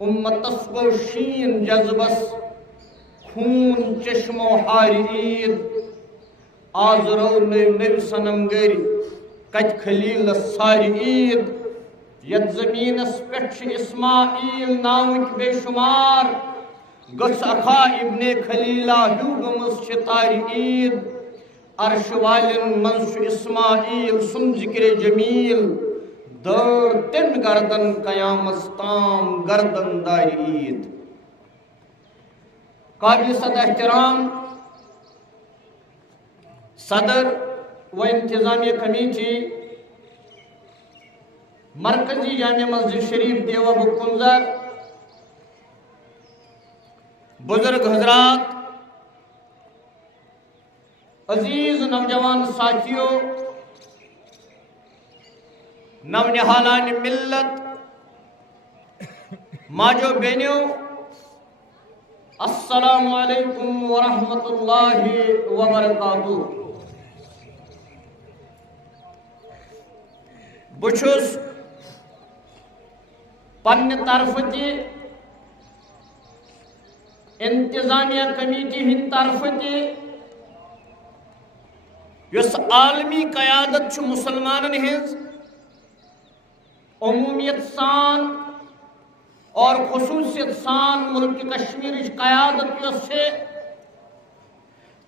امتس گو شین جذبس خون چشمو ہار عید آز رو نو صنم گر کت خلیل سار عید یت زمینس پٹھ اسماعیل نامک بے شمار گس اخا ابن خلیلہ ہیو گمس شتار عید عرش والن منش اسماعیل سن ذکر جمیل دور تن گردن قیامت تام گردن دار عید قابل صد احترام صدر و انتظامیہ کمیٹی مرکزی جامع مسجد شریف دیوہ بکنزر بزرگ حضرات عزیز نوجوان ساتھیوں نونہالان ملت ماجو بینیو السلام علیکم ورحمۃ اللہ وبرکاتہ بچھس پنہ طرف تی انتظامیہ کمیٹی ہند طرف تی یس عالمی قیادت چھ مسلمانن ہنز عمومیت سان اور خصوصیت سان ملک کشمیر قیادت یس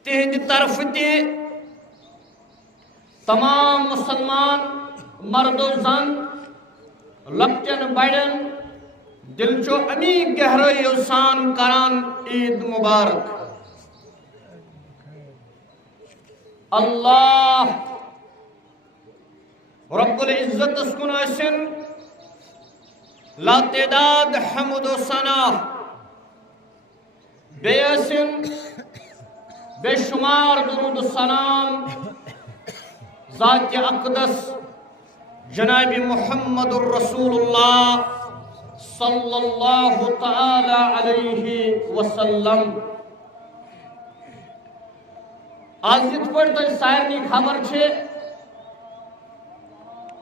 تہند طرف تی تمام مسلمان مرد و زن لکچن بڑن دل چو امی گہرائی سان کران عید مبارک اللہ رب العزت اسکن اسن لا تعداد حمد و ثنا بے اسن بے شمار درود و سلام ذات اقدس جناب محمد الرسول اللہ صلی اللہ تعالی علیہ وسلم آج جت پر تو سائرنی خبر چھے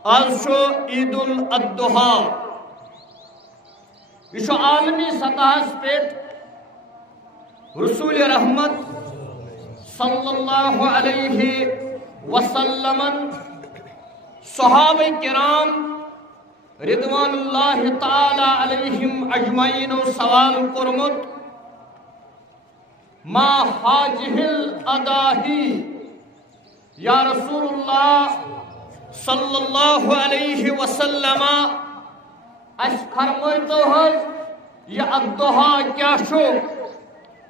آج شو عید الاضحیٰ یہ شو عالمی سطح پیٹ رسول رحمت صلی اللہ علیہ وسلم صحابہ کرام رضوان اللہ تعالی علیہم اجمعین سوال کرمت ما حاجہ الاداہی یا رسول اللہ صلی اللہ علیہ وسلم اس فرمائتو ہے یہ اضحیٰ کیا شو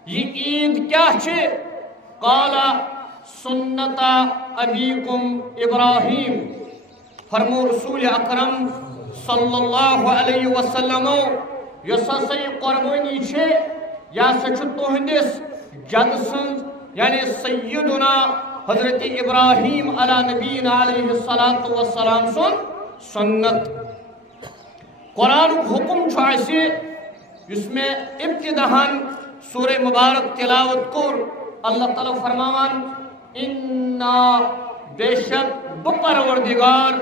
یہ عید کیا چھے قالا سنت ابیکم ابراہیم فرمو رسول اکرم صلی اللہ علیہ وسلم یس سی قربانی چھے یا سچ تہندس جد سند یعنی سیدنا حضرت ابراہیم علی نبینا علیہ السلام سن سنت قرآن حکم چھو ایسے اس میں ابتداً سورہ مبارک تلاوت کر اللہ تعالیٰ فرماوان انا بے شک بپروردگار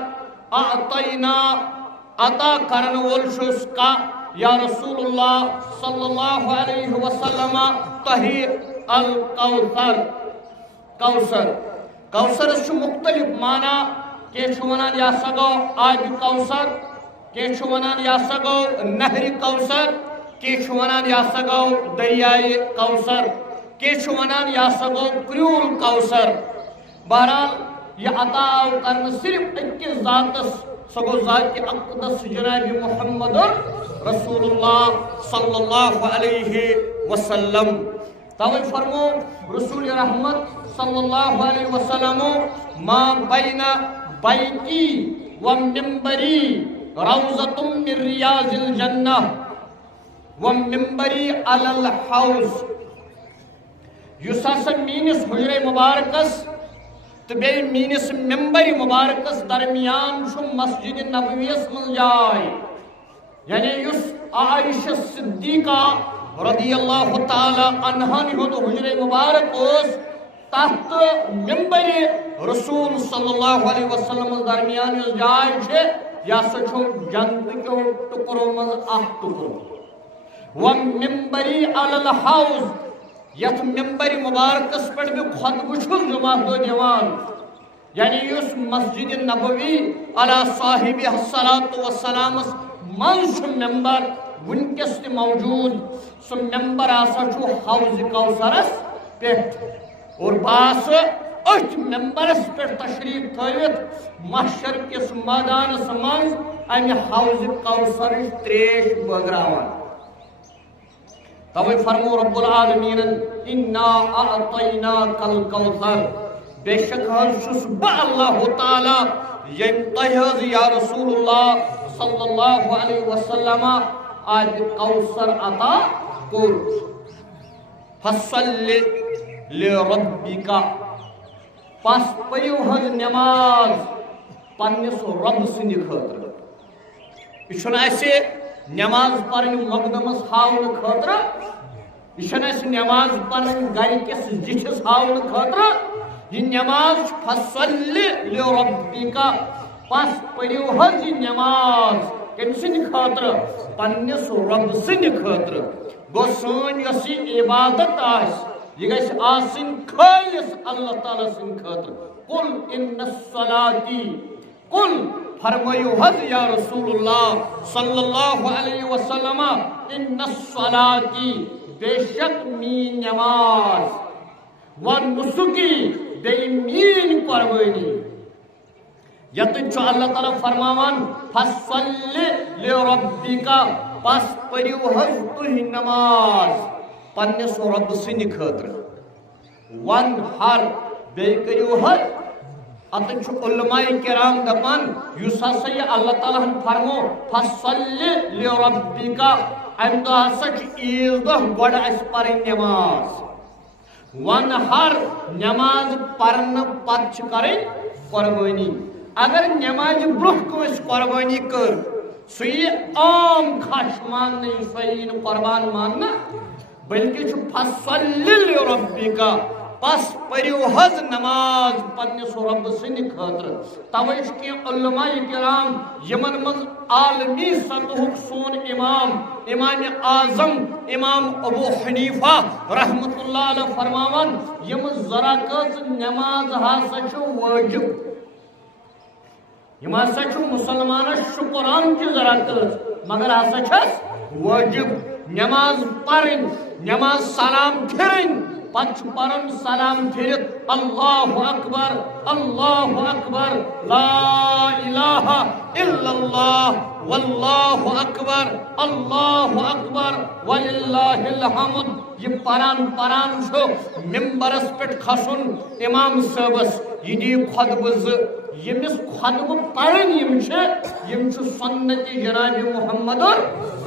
اعطینا عطا کرن والشس کا یا رسول اللہ صلی اللہ علیہ وسلم تہی الکوثر کوثر کوثر اس مختلف معنی کہ چھونان یا سگو آج کوثر کہ چھونان یا سگو نہر کوثر کہ چھونان یا سگو دریائے کوثر کہ چھونان یا سگو کریول کوثر بہرحال یہ عطا کرن صرف اکی ذاتس سگو ذات اقدس جناب محمد رسول اللہ صلی اللہ علیہ وسلم توئی فرمو رسول رحمت صلی اللہ علیہ وسلم ما بین بیتی و منبری روضۃ من ریاض الجنہ و منبری علی الحوض یس ہسا مینس حجر مبارکس تو بے مینس ممبر مبارکس درمیان چھو مسجد نبویس من جائے یعنی یس عائشہ صدیقہ رضی اللہ تعالی عنہ نے تو حجر مبارک اس تحت ممبر رسول صلی اللہ علیہ وسلم درمیان اس جائے چھے یا سچو جنت کے ٹکروں من ٹکروں ومنبری علی الحوض یت منبری مبارکس پر بھی خطبہ چھس جمعہ دو دیوان یعنی اس مسجد نبوی علی صاحب الصلاۃ والسلام منش ممبر ونکس تی موجود سو ممبر آسا چھو حوض کوثرس پیٹ اور باس ات ممبرس پیٹ تشریف تھویت محشر کس میدان سمنز امی حوض کوثرش تریش بگراوان توی فرمو رب العالمین انا اعطیناک الکوثر بے شک حضرت با اللہ تعالی یم تہذ یا رسول اللہ صلی اللہ علیہ وسلم آج کوثر عطا کور فصلی لربک پس پریو حض نماز پنس رب سند خاطر یہ ایسے نماز پڑھن مقدمس ہاؤن خاطر یہ نماز پڑھن گھر کس جٹھس ہاؤن خاطر یہ نماز فصلی لربک پس پریو حض نماز کم سند خاطر پنس رب سند خاطر گو سن یس عبادت یہ گھس آسن خالص اللہ تعالی سند خاطر قل ان الصلاتی قل فرمایو حض یا رسول اللہ صلی اللہ علیہ وسلم ان الصلاتی بے شک مین نماز و نسکی بے مین قربانی یتن چھو اللہ تعالیٰ فرماوان فصلی لربک پس پریو حض تہ نماز پنس رب سند خاطر ون ہر بے کریو حض اتن چھو علماء کرام دپان یس ہسا یہ اللہ تعالیٰ فرمو فصلی لربک ام دہ ہسا عیز دہ گوڑ اس پرن نماز ون ہر نماز پرن پت کریں قربانی اگر نماز برہ کنس قربانی کر سی عام خش ماننے سین قربان ماننا بلکہ چھو فصلی لربک پس پریو حض نماز پنس رب سند خاطر توش کی علماء کرام یمن من عالمی سطح سون امام اعظم امام ابو حنیفہ رحمت اللہ علیہ فرماوان یم ذرا کز نماز ہسا چھ واجب یم ہسا چھ مسلمانس شکران کی ذرا کز مگر ہسا چھس واجب نماز پرن نماز سلام پھرن پچ پرن سلام پھرت اللہ اکبر لا الہ الا اللہ واللہ اکبر وللہ الحمد یہ پران چھو ممبرس پٹ کھسن امام صاحبس یہ دی خطبہ یمس خطبہ پرن یم چھ سنت جناب محمد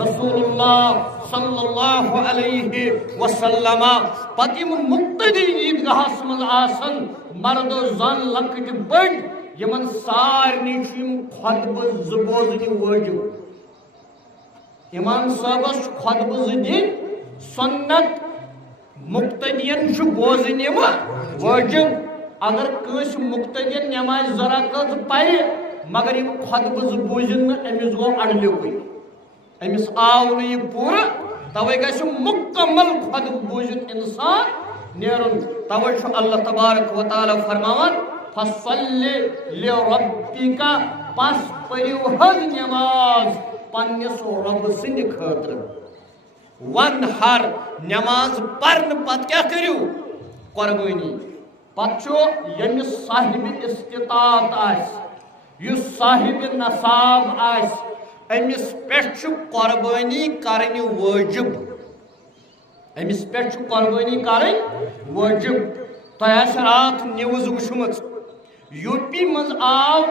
رسول اللہ صلی اللہ علیہ وسلم پتہ یم مقتدی عیدگاہس مز آسن مرد و زن لکٹ بڑ یمن سارنی خطبہ بوزن واجب امام صاحبس خطبہ دن سنت مقتدین بوزن واجب اگر کس مقتدین نماز ذرا کز پہ مگر یہ خطبہ بوزن امس گو اڑلیوے امس آو نا یہ پورا توے گژھِ مکمل خطبہ بوزن انسان نیرن توے چھُ اللہ تبارک و تعالی فرماوان فصلی لربک پس پریو حض نماز پنس رب سند خاطر ون ہر نماز پرن پت کیا کریو قربانی پت یمس صاحب استطاعت آس یس صاحب نصاب آس امس پہ قربانی کرنی واجب امس پہ قربانی کرنی واجب تہ رات نیوز وچھمت یو پی مز آو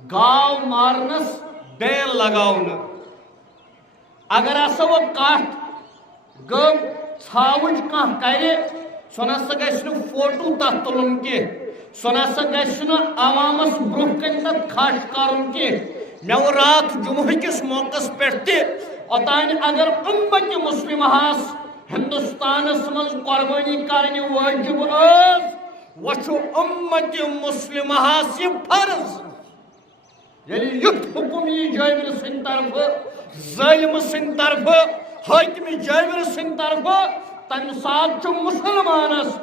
گاو مارنس بیل لگاون اگر ہسا وہ کٹ گو ژھاوج کھانا کرے سہ نسا گژھِ فوٹو تک تلن کی سہ نسا گژھِ عوامس برہ کن تک کھش کرن کی مے وہ رات جمعہ کس موقع پہ اوتان اگر امت مسلمہس ہندوستانس مز قربانی کرنی واجب وچھو امت مسلمہس یہ فرض یعنی یت حکم یہ جابر سند طرف ظالم سند طرف حاکم جابر سن طرف تمہ سات مسلمانس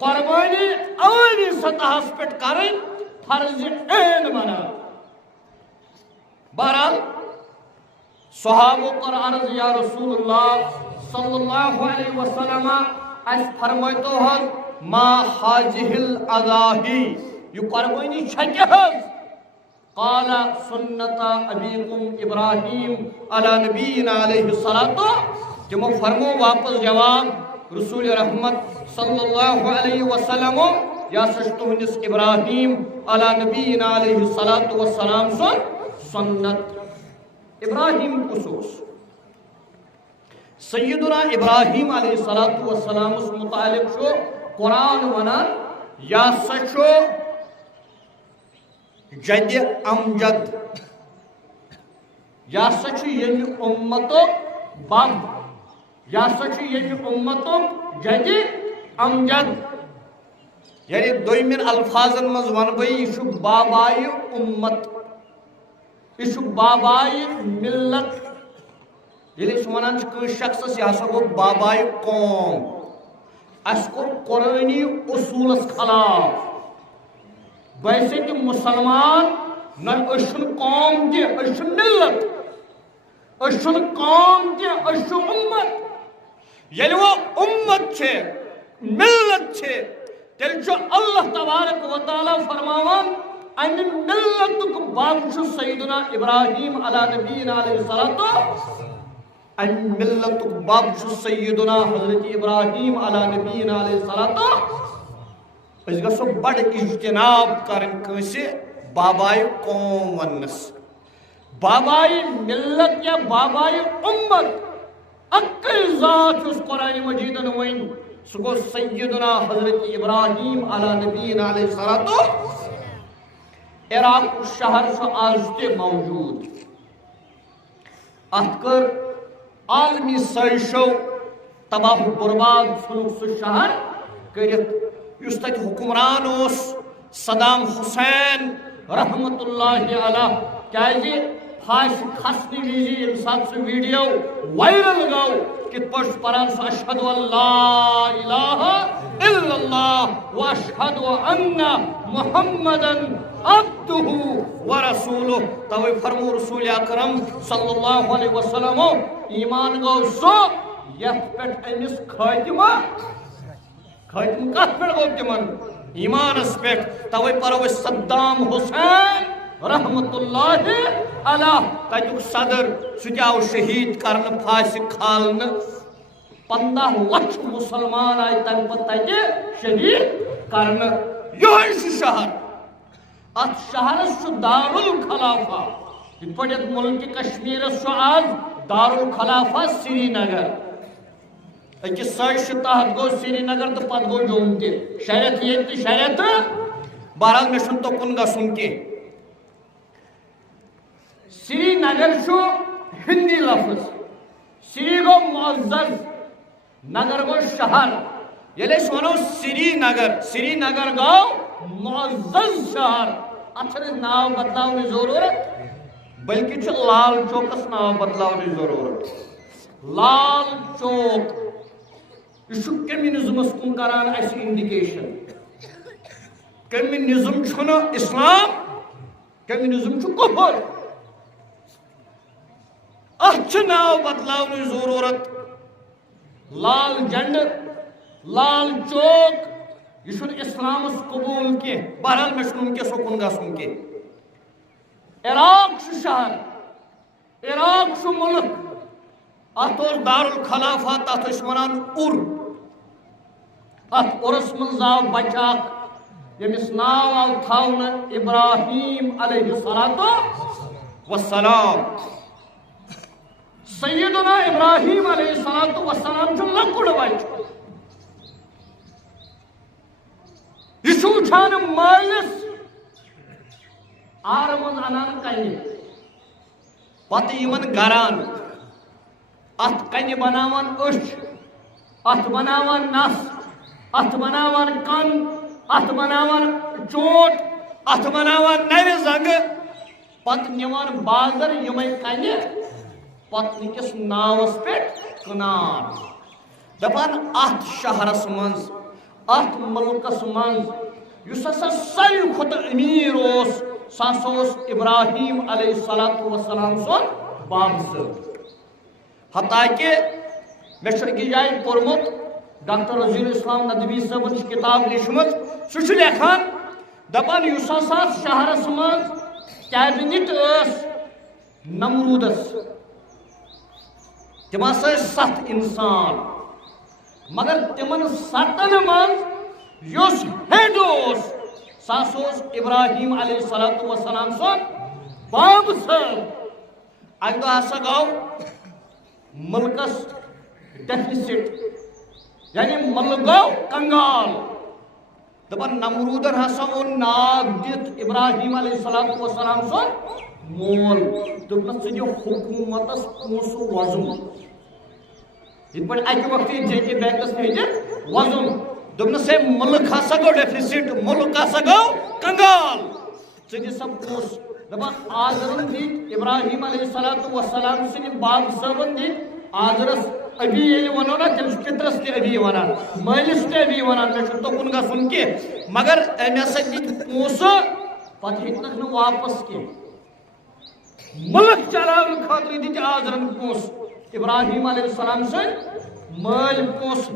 قربانی عوامی سطح پہ کریں فرض عین بنا. بہرحال صحابہ کر عرض یا رسول اللہ صلی اللہ علیہ وسلم اس فرمائیتو حض ما حاجہ الاضاحی یہ قربانی چھکہ حض. قال سنت ابیکم ابراہیم علی نبینا علیہ الصلوۃ. تمو فرمو واپس جواب رسول رحمت صلی اللہ علیہ وسلم یا سچ تہندس ابراہیم علی نبینا علیہ الصلوۃ والسلام سنت. ابراہیم خصوص سیدنا ابراہیم علیہ الصلوۃ والسلام متعلق شو قرآن ونان یا سچو جد امجد یا سچ یم امتو باب یا سچ یم امتو جد امجد. یعنی دویمن الفاظن مز ون بہ یہ بابائی امت یہ بابائی ملت. یل ونان شخص یہ ہسا گو بابائی قوم اس کو قرآنی اصولس خلاف ویسے کہ مسلمان نہ اشن قوم کی اشن ملت اشن قوم کی اشن امت. یعنی وہ امت چھے ملت چھے تیل جو اللہ تبارک و تعالی فرماوان ان ملت کو بابش سیدنا ابراہیم علی نبینا علیہ الصلوۃ. ان ملت کو بابش سیدنا حضرت ابراہیم علی نبینا علیہ الصلوۃ. اس گسو بڑ اجتناب کرن کنسی بابائی قوم ونس. بابائی ملت یا بابائی امت اکی ذات اس قرآن مجیدن وین سگو سیدنا حضرت ابراہیم علی نبینا علیہ الصلوۃ. عراق شہر سے آج موجود ات کر عالمی سائشو تباہ برباد سلوک سہ شہر کرت اس تک حکمران اس صدام حسین رحمت اللہ علیہ کیا پھانس کھسنی ویزی یم سات سہ ویڈیو وائرل گو کت پاس پران سہ اشہد ان لا الہ الا اللہ و اشہد ان محمدن عبدہ و رسولہ. توے فرمو رسول اکرم صلی اللہ علیہ وسلم ایمان گو سو یت پٹ امس خاتمہ خاتم کت پہ گو تمن ایمانس پہ. توے پرو صدام حسین رحمت اللہ علیہ تتک صدر سہ آو شہید کرن پھانس کھالن. 15 لچھ مسلمان آئی تم پتہ شہید کرن. یہ شہر ات شہرس دار الخلافہ یہ پہ ملک کشمیرس آج دار الخلافہ سری نگر. اکس سائش تحت گو سری نگر تو پتہ گو جوم تہ شریعت یہ شریعت. بہرحال مے چھن توکن گژھن کی. سری نگر چھو ہندی لفظ. سری گو معزز نگر گو شہر. یل ونو سری نگر گو معزز شہر. اتھ ناو بدلاونی ضرورت بلکہ لال چوکس ناو بدلاونی ضرورت. لال چوک یہ کمیونزمس کن کران اس انڈیکیشن. کمیونزم چھن اسلام کمیونزم چھ کفر. اتھ ناو بدلاونی ضرورت. لال جھنڈ لال چوک یہ اسلامس قبول کی. بہرحال میں ونکس سکن گھن کی. عراق شہر عراق ملک ات دار الخلافہ تر ونان ار. ات ارس من آو بچہ یمس ناو آو تھون ابراہیم علیہ الصلوۃ والسلام. سیدنا ابراہیم علیہ الصلوۃ والسلام چھ لکڑ بچہ. یہ وچان مالس آر من انان کنہ پتہ یمن گران ات کنہ بناوان اچھ ات بناوان نس ات بناوان کن ات بناوان چوٹ ات بناوان نر زنگ پتہ نوان بازر یمے کنہ پتہ نکس ناوس پہ کنان دپان ات شہرس من ات ملکس من یس ہسا ساروی کھت امیر سہ ابراہیم علیہ السلام سن باب صاحب حتیٰ کہ مے أکِس جائے پورمت ڈاکٹر رضی الاسلام ندوی صاحبن کتاب لیچمت سہ لیکھان دپان یس ہسا شہرس من کیبنٹ نمرودس تم ہسا 7 انسان مگر تمن 7 من یس ہیڈ سہ ابراہیم علیہ السلام سن باب صاحب اکہ دہ ہسا گو ملکس ڈیفیسٹ یعنی ملک گو کنگال دپان نمرودن ہسا اون ناگ دت ابراہیم علیہ السلام سن مول دپنس ژٕ دِ حکومتس پونسہٕ وزُم یِتھ پٲٹھۍ اکہِ وقتہٕ جے کے بینکس ہیٚتہِ وزُم دپنس ہے ملک ہسا گو ڈیفیسٹ ملک ہسا گو کنگال ژٕ دِ سا پونسہٕ دپان آزرن دِتۍ ابراہیم علیہ السلام سٕنٛدِ باب صٲبن دِتۍ آزرس ابھی ییٚلہِ ونو نا تٔمِس چھُ پِترس تہِ ابھی ونان مٲلِس تہِ ابھی ونان مےٚ چھُنہٕ توکُن گژھُن کینٛہہ مگر أمۍ ہسا دِتۍ پونسہٕ پتہٕ ہیٚتنکھ نہٕ واپس کینٛہہ ملک چلاونہٕ خٲطرٕ دِتۍ آزرن پونسہٕ ابراہیم علیہ السلام سٕنٛدۍ مٲلۍ پونسہٕ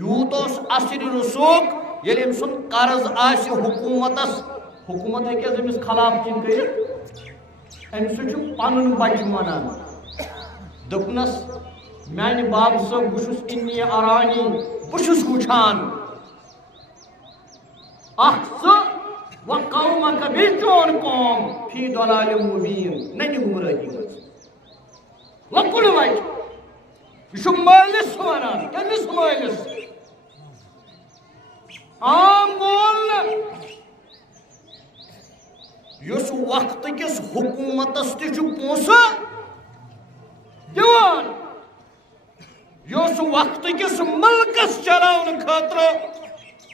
یوٗت اوس اثر رسوخ ییٚلہِ أمۍ سُنٛد قرض آسہِ حکوٗمتس حکوٗمت ہیٚکہِ حظ أمِس خلاف کینٛہہ کٔرِتھ أمۍ سُہ چھُ پنُن بچہِ ونان دوٚپنس میانہِ باب صٲب بہٕ چھُس اِنی ارانی بہٕ چھُس وٕچھان اکھ ژٕ و قومک بیٚیہِ چون قوم فی ضلال مبیٖن ننہِ گمرٲہی منٛز لۄکُٹ بچہِ یہ چھُ مٲلِس ونان کٔمِس مٲلِس عام مول نہٕ یُس وقتہٕ کِس حکوٗمتس تہِ چھُ پونسہٕ دِوان یُس وقتہٕ کِس ملکس چلاونہٕ خٲطرٕ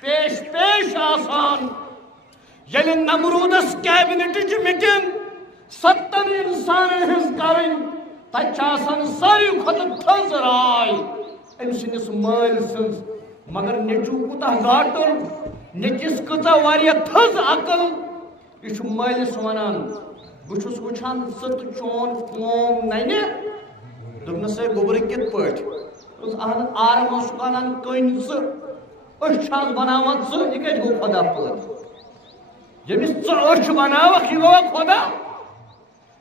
پیش آسان ییٚلہِ نمروٗدس کیبنٹٕچ میٹنگ 7 انسانن ہٕنٛز کرٕنۍ تتہِ چھِ آسان ساروی کھۄتہٕ تھٔز راے أمۍ سٕنٛدِس مٲلۍ سٕنٛز مگر نیٚچوٗ کوٗتاہ گاٹُل نیٚچوِس کۭژاہ واریاہ تھٔز عقل یہ چھُ مٲلِس ونان بہٕ چھُس وٕچھان ژٕ تہٕ چون قوم ننہِ دوٚپنس ہے گوٚبرٕ کِتھ پٲٹھۍ دوٚپُس اہن آرٕ منٛز چھُکھ انان کٔنۍ ژٕ أچھ چھِ آز بناوان ژٕ یہِ کتہِ گوٚو خۄدا پٲدٕ ییٚمِس ژٕ أچھ بناوکھ یہِ گوٚوا خۄدا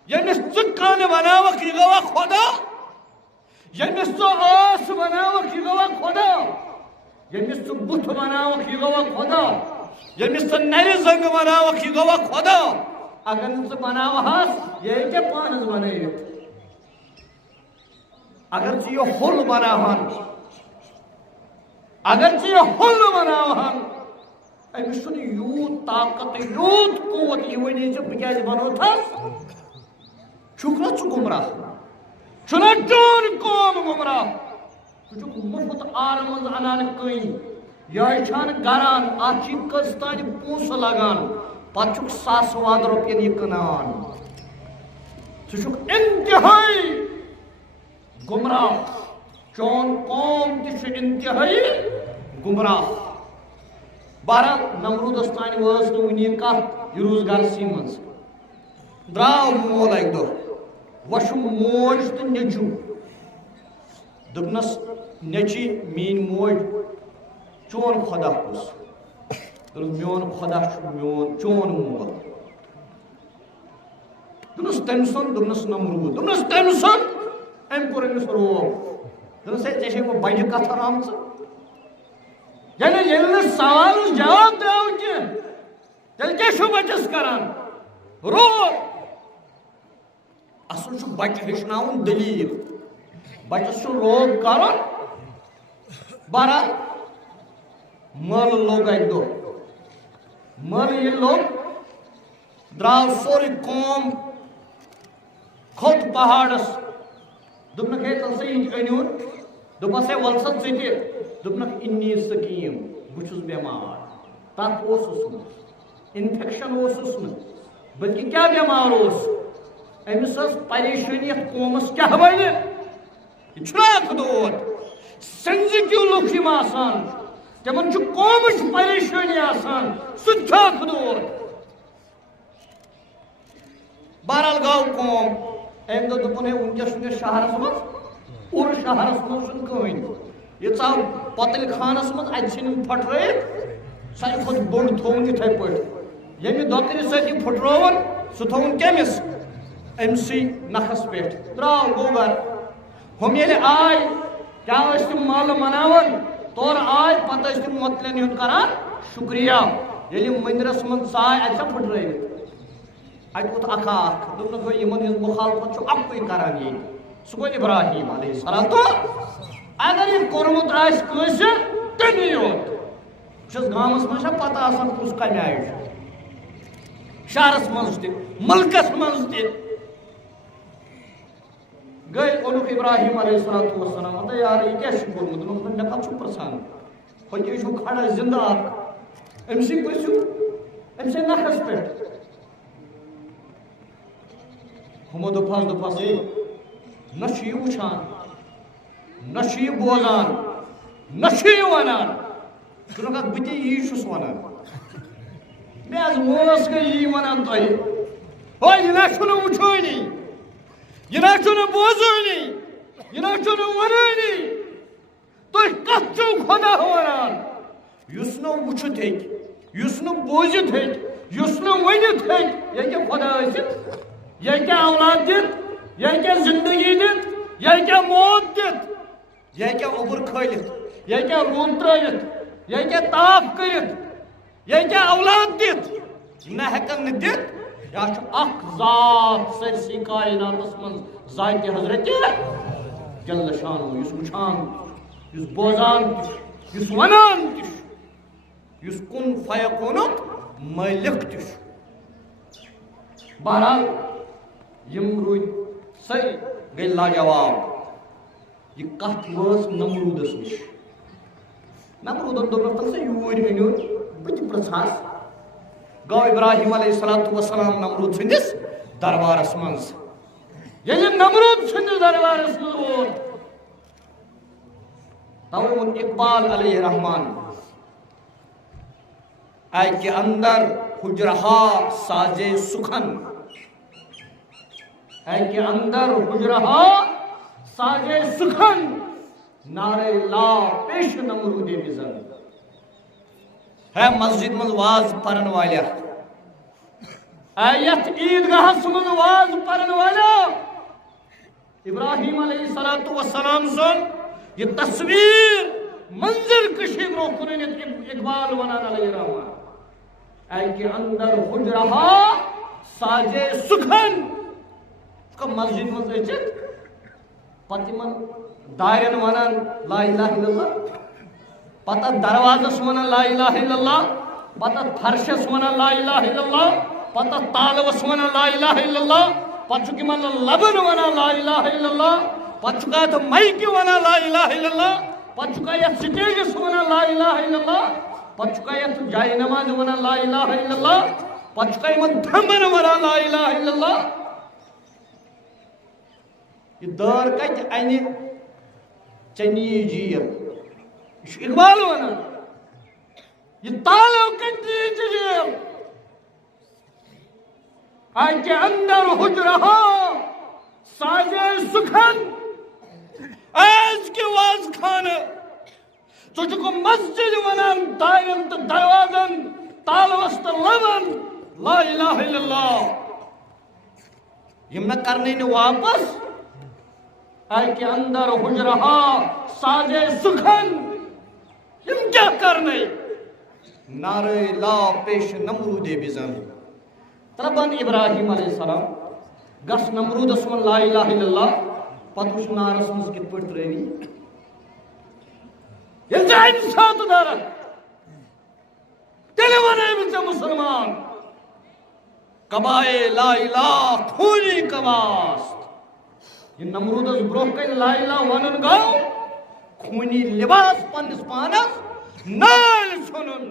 ییٚمِس ژٕ کَن بناوکھ یہِ گوٚوا خۄدا ییٚمِس ژٕ ٲس بناوکھ یہِ گوٚوا خۄدا ییٚمِس ژٕ بُتھ بناوکھ یہِ گوٚوا خۄدا ییٚمِس ژٕ نرِ زنٛگہٕ بناوکھ یہِ گوٚوا خۄدا اگر نہٕ ژٕ بناوہس یہِ ہیٚکہِ پانس بنٲوِتھ اگر ژٕ یہِ ہوٚل بناوہن اگر ژٕ یہِ ہوٚل بناوہن أمِس چھُنہٕ یوٗت طاقت یوٗت قوت یہِ ؤنی ژٕ بہٕ کیازِ بنوتھس چھُکھ نا ژٕ گمراہ چھُنا چون قوم گمراہ ژٕ چھُکھ مُفت آرٕ منٛز انان کٔنۍ یہے چھان گران اتھ چھِ کٔژ تانۍ پونسہٕ لگان پتہٕ چھُکھ ساسہٕ واد رۄپین یہِ کٕنان ژٕ چھُکھ انتہٲیی گمراہ چون قوم تہِ چھُ انتہٲیی گمراہ بہرحال نمروٗدس تانۍ وٲژ نہٕ وُنہِ یہِ کتھ یہِ روٗز گرسٕے منٛز درٛاو مول اکہِ دۄہ وۄچھُم موج تہٕ نیٚچوٗ دوٚپنس نیٚچی میٛٲنۍ موج چون خۄدا کُس دوٚپنس میون خۄدا چھُ میون چون مول دوٚپنس تٔمۍ سُنٛد دوٚپنس نمروٗد دوٚپنس تٔمۍ سُنٛد أمۍ کوٚر أمِس روب دوٚپنس ہے ژےٚ چھے وۄنۍ بجہِ کتھن آمژٕ یعنی ییٚلہِ نہٕ سوالس جواب درٛاو کینٛہہ تیٚلہِ کیٛاہ چھُو بچس کران روب اصل چھُ بچہِ ہیٚچھناوُن دلیٖل بچس چھُ روب کرُن بہرحال مٲلہٕ لوٚگ اکہِ دۄہ مٲلہٕ ییٚلہِ لوٚگ درٛاو سورُے قوم کھوٚت پہاڑس دوٚپنکھ ہے تَل سا یہِ أنۍہُن دوٚپمس ہے وَل سا ژٕ تہِ دوٚپنکھ اِنی سکیٖم بہٕ چھُس بٮ۪مار تتھ اوسُس نہٕ انفیکشن اوسُس نہٕ بلکہِ کیٛاہ بٮ۪مار اوس أمِس ٲس پریشٲنی یتھ قومس کیٛاہ بنہِ یہ چھنا خدود سنزکیو لوگ یم آسان تمن چھ قومچ پریشانی آسان سہ چھا خدود بہرحال گو قوم ام دہ دپن ہے ونکس شہرس من پور شہرس من کہین یہ ژاو پتل خانس من ات ژھن پھٹرٲیِتھ ساروی کھۄتہٕ بوٚڑ تھوٚوُن یِتھَے پٲٹھۍ ییٚمہِ دۄکرِ سۭتۍ یہِ پھٕٹرٲوُن سُہ تھوٚوُن کٔمِس أمسٕے نکھس پٮ۪ٹھ درٛاو گوٚو گرٕ ہُم ییٚلہِ آے کیٛاہ ٲسۍ تِم مٲلہٕ مناوان تورٕ آے پتہٕ ٲسۍ تِم مۄکلٮ۪ن ہُنٛد کران شُکریہ ییٚلہِ یِم مٔنٛدرس منٛز ژاے اَتہِ چھا پھٕٹرٲوِتھ اَتہِ ووٚتھ اکھ دوٚپنکھ ہے یِمن ہٕنٛز مُخالفت چھُ اکُے کران ییٚتہِ سُہ گوٚو ابراہیٖم علیہ السلام اگر یہ کورمت آسہِ کٲنٛسہِ تمی یوت چھس گامس منٛز چھا پتہ آسان کُس کمہِ آیہِ چھُ شہرس منٛز تہِ مُلکس منٛز تہِ گٔے اوٚنُکھ ابراہیٖم علیہ الصلوۃ والسلام وَنان یارٕ یہِ کیٛاہ چھُ کوٚرمُت دوٚپُکھ مےٚ کتھ چھُ پرٛژھان ہوٚتہِ چھُ کھڑا زِنٛدٕ اکھ أمسٕے پرٛژھِو أمسٕے نکھس پٮ۪ٹھ ہُمو دوٚپہس ہے نہ چھُ یہِ وٕچھان نہ چھُ یہِ بوزان نہ چھُ یہِ ونان چھُنکھ اتھ بہٕ تہِ یی چھُس ونان مےٚ حظ مٲس گٔے یی ونان تۄہہِ ہو یہِ نہ چھُنہٕ وٕچھٲنی یہِ نہ چھُنہٕ بوزٲنی یہِ نہ چھُنہٕ ونٲنی تُہۍ کتھ چھِو خۄدا ونان یُس نہٕ وٕچھِتھ ہیٚکہِ یُس نہٕ بوٗزِتھ ہیٚکہِ یُس نہٕ ؤنِتھ ہیٚکہِ یہِ ہیٚکیٛاہ خۄدا ٲسِتھ یہِ ہیٚکیٛاہ اولاد دِتھ یہِ ہیٚکیٛاہ زندگی دِتھ یہِ ہیٚکیٛاہ موت دِتھ یہ ہیٚکیٛاہ اوٚبُر کھٲلِتھ یہ ہیٚکیٛاہ روٗد ترٛٲوِتھ یہ ہیٚکیٛاہ تاپھ کٔرِتھ یہ ہیٚکیٛاہ اولاد دِتھ نہ ہٮ۪کن نہٕ دِتھ یا چھُ اکھ ذات سٲرسٕے کایناتس منٛز ذاتہِ حضرت جل شانہ یُس وٕچھان تہِ چھُ یُس بوزان تہِ چھُ یُس ونان تہِ چھُ یُس کُن فیکوٗنُک مٲلِک تہِ چھُ بہرحال یِم روٗدۍ سٲری گٔے لاجواب یہ کتھ وٲژ نمروٗدس نِش نمروٗدن دوٚپُکھ تَلہٕ سا یوٗرۍ أنِوُن بہٕ تہِ پرٛژھہس گوٚو ابراہیٖم علیہ الصلوۃ والسلام نمروٗد سٕنٛدِس دربارس منٛز ییٚلہِ نمروٗد سٕنٛدِس دربارس منٛز ووت توے ووٚن اقبال علیہ رحمان اکہِ اندر حجرہا سازے سُکھن اکہِ اندر حجرہا ساجے سکھن نعرے لا پیش نمرود مزن ہے مسجد من واز پرن والا ایت عیدگاہس من واز پرن والا ابراہیم علیہ الصلوۃ والسلام سن یہ تصویر منظر کشی برو کنت اقبال ونان علیہ رحمان اے کے اندر حجرہا ساجے سکھن کا مسجد من اچت پتہ دارین ونان لا الہ الا اللہ پتہ دروازس ونان لا الہ الا اللہ پتہ فرشس ونان لا الہ الا اللہ پتہ تالوس ونان لا الہ الا اللہ پتہ یمن لبن ونان لا الہ الا اللہ پتہ مائکہ ونان لا الہ الا اللہ پتہ سٹیجس ونان لا الہ الا اللہ پتہ جائے نماز ونان لا الہ الا اللہ پتہ دھمن ونان لا الہ الا اللہ یہ دار کت انہ چنی جیل یہ اقبال ونان یہ تالو کت جیل کے اندر حجرہا ساجے سکھن ایز کے واز خانہ چو مسجد ونان دارین تو دروازن تالوس تو لبن لا الہ الا اللہ یم نہ کرنے نے واپس اے کے اندر حجرہا ساجے سکھن یم کیا کرنے نعرہ لا پیش نمرود بزن طلبان ابراہیم علیہ السلام گس نمرود اسمن لا الہ الا اللہ پتہ وچ نارس مز کت پٹ ترٲوی ییٚلہِ ژےٚ اَمہِ ساتہٕ دَرکھ تیٚلہِ وَنَے بہٕ ژےٚ مُسلمان کبائے لا الہ خوٗنی کباست یہِ نمروٗدس برونٛہہ کَنہِ لا الہ وَنُن گوٚو خوٗنی لباس پننِس پانس نٲلۍ ژھُنُن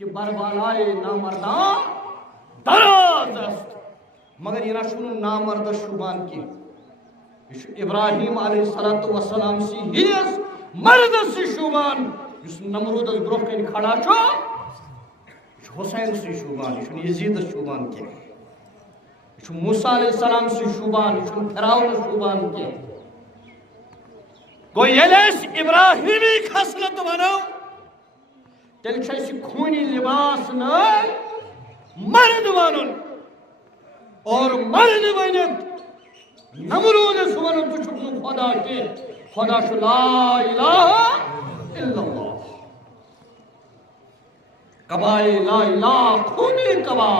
کہ بربالائے نامردان دراز است مگر یہ نہ چھُنہٕ نامردس شوٗبان کینٛہہ یہ ابراہیم علیہ السلام سی ہیس مرد سی شوبان اس نمرود برو کن کھڑا چھو حسین سی شوبان یہ یزید شوبان کی یہ موسیٰ علیہ السلام سی شوبان یہ فراؤن شوبان کی گو یلیس ابراہیمی خصلت بنو تیل چھے خونی لباس نئی مرد بنن اور مرد بنت نمرود سوانو تو چھکن خدا کے خدا شو لا الہ الا اللہ کبائی لا الہ خونی کبا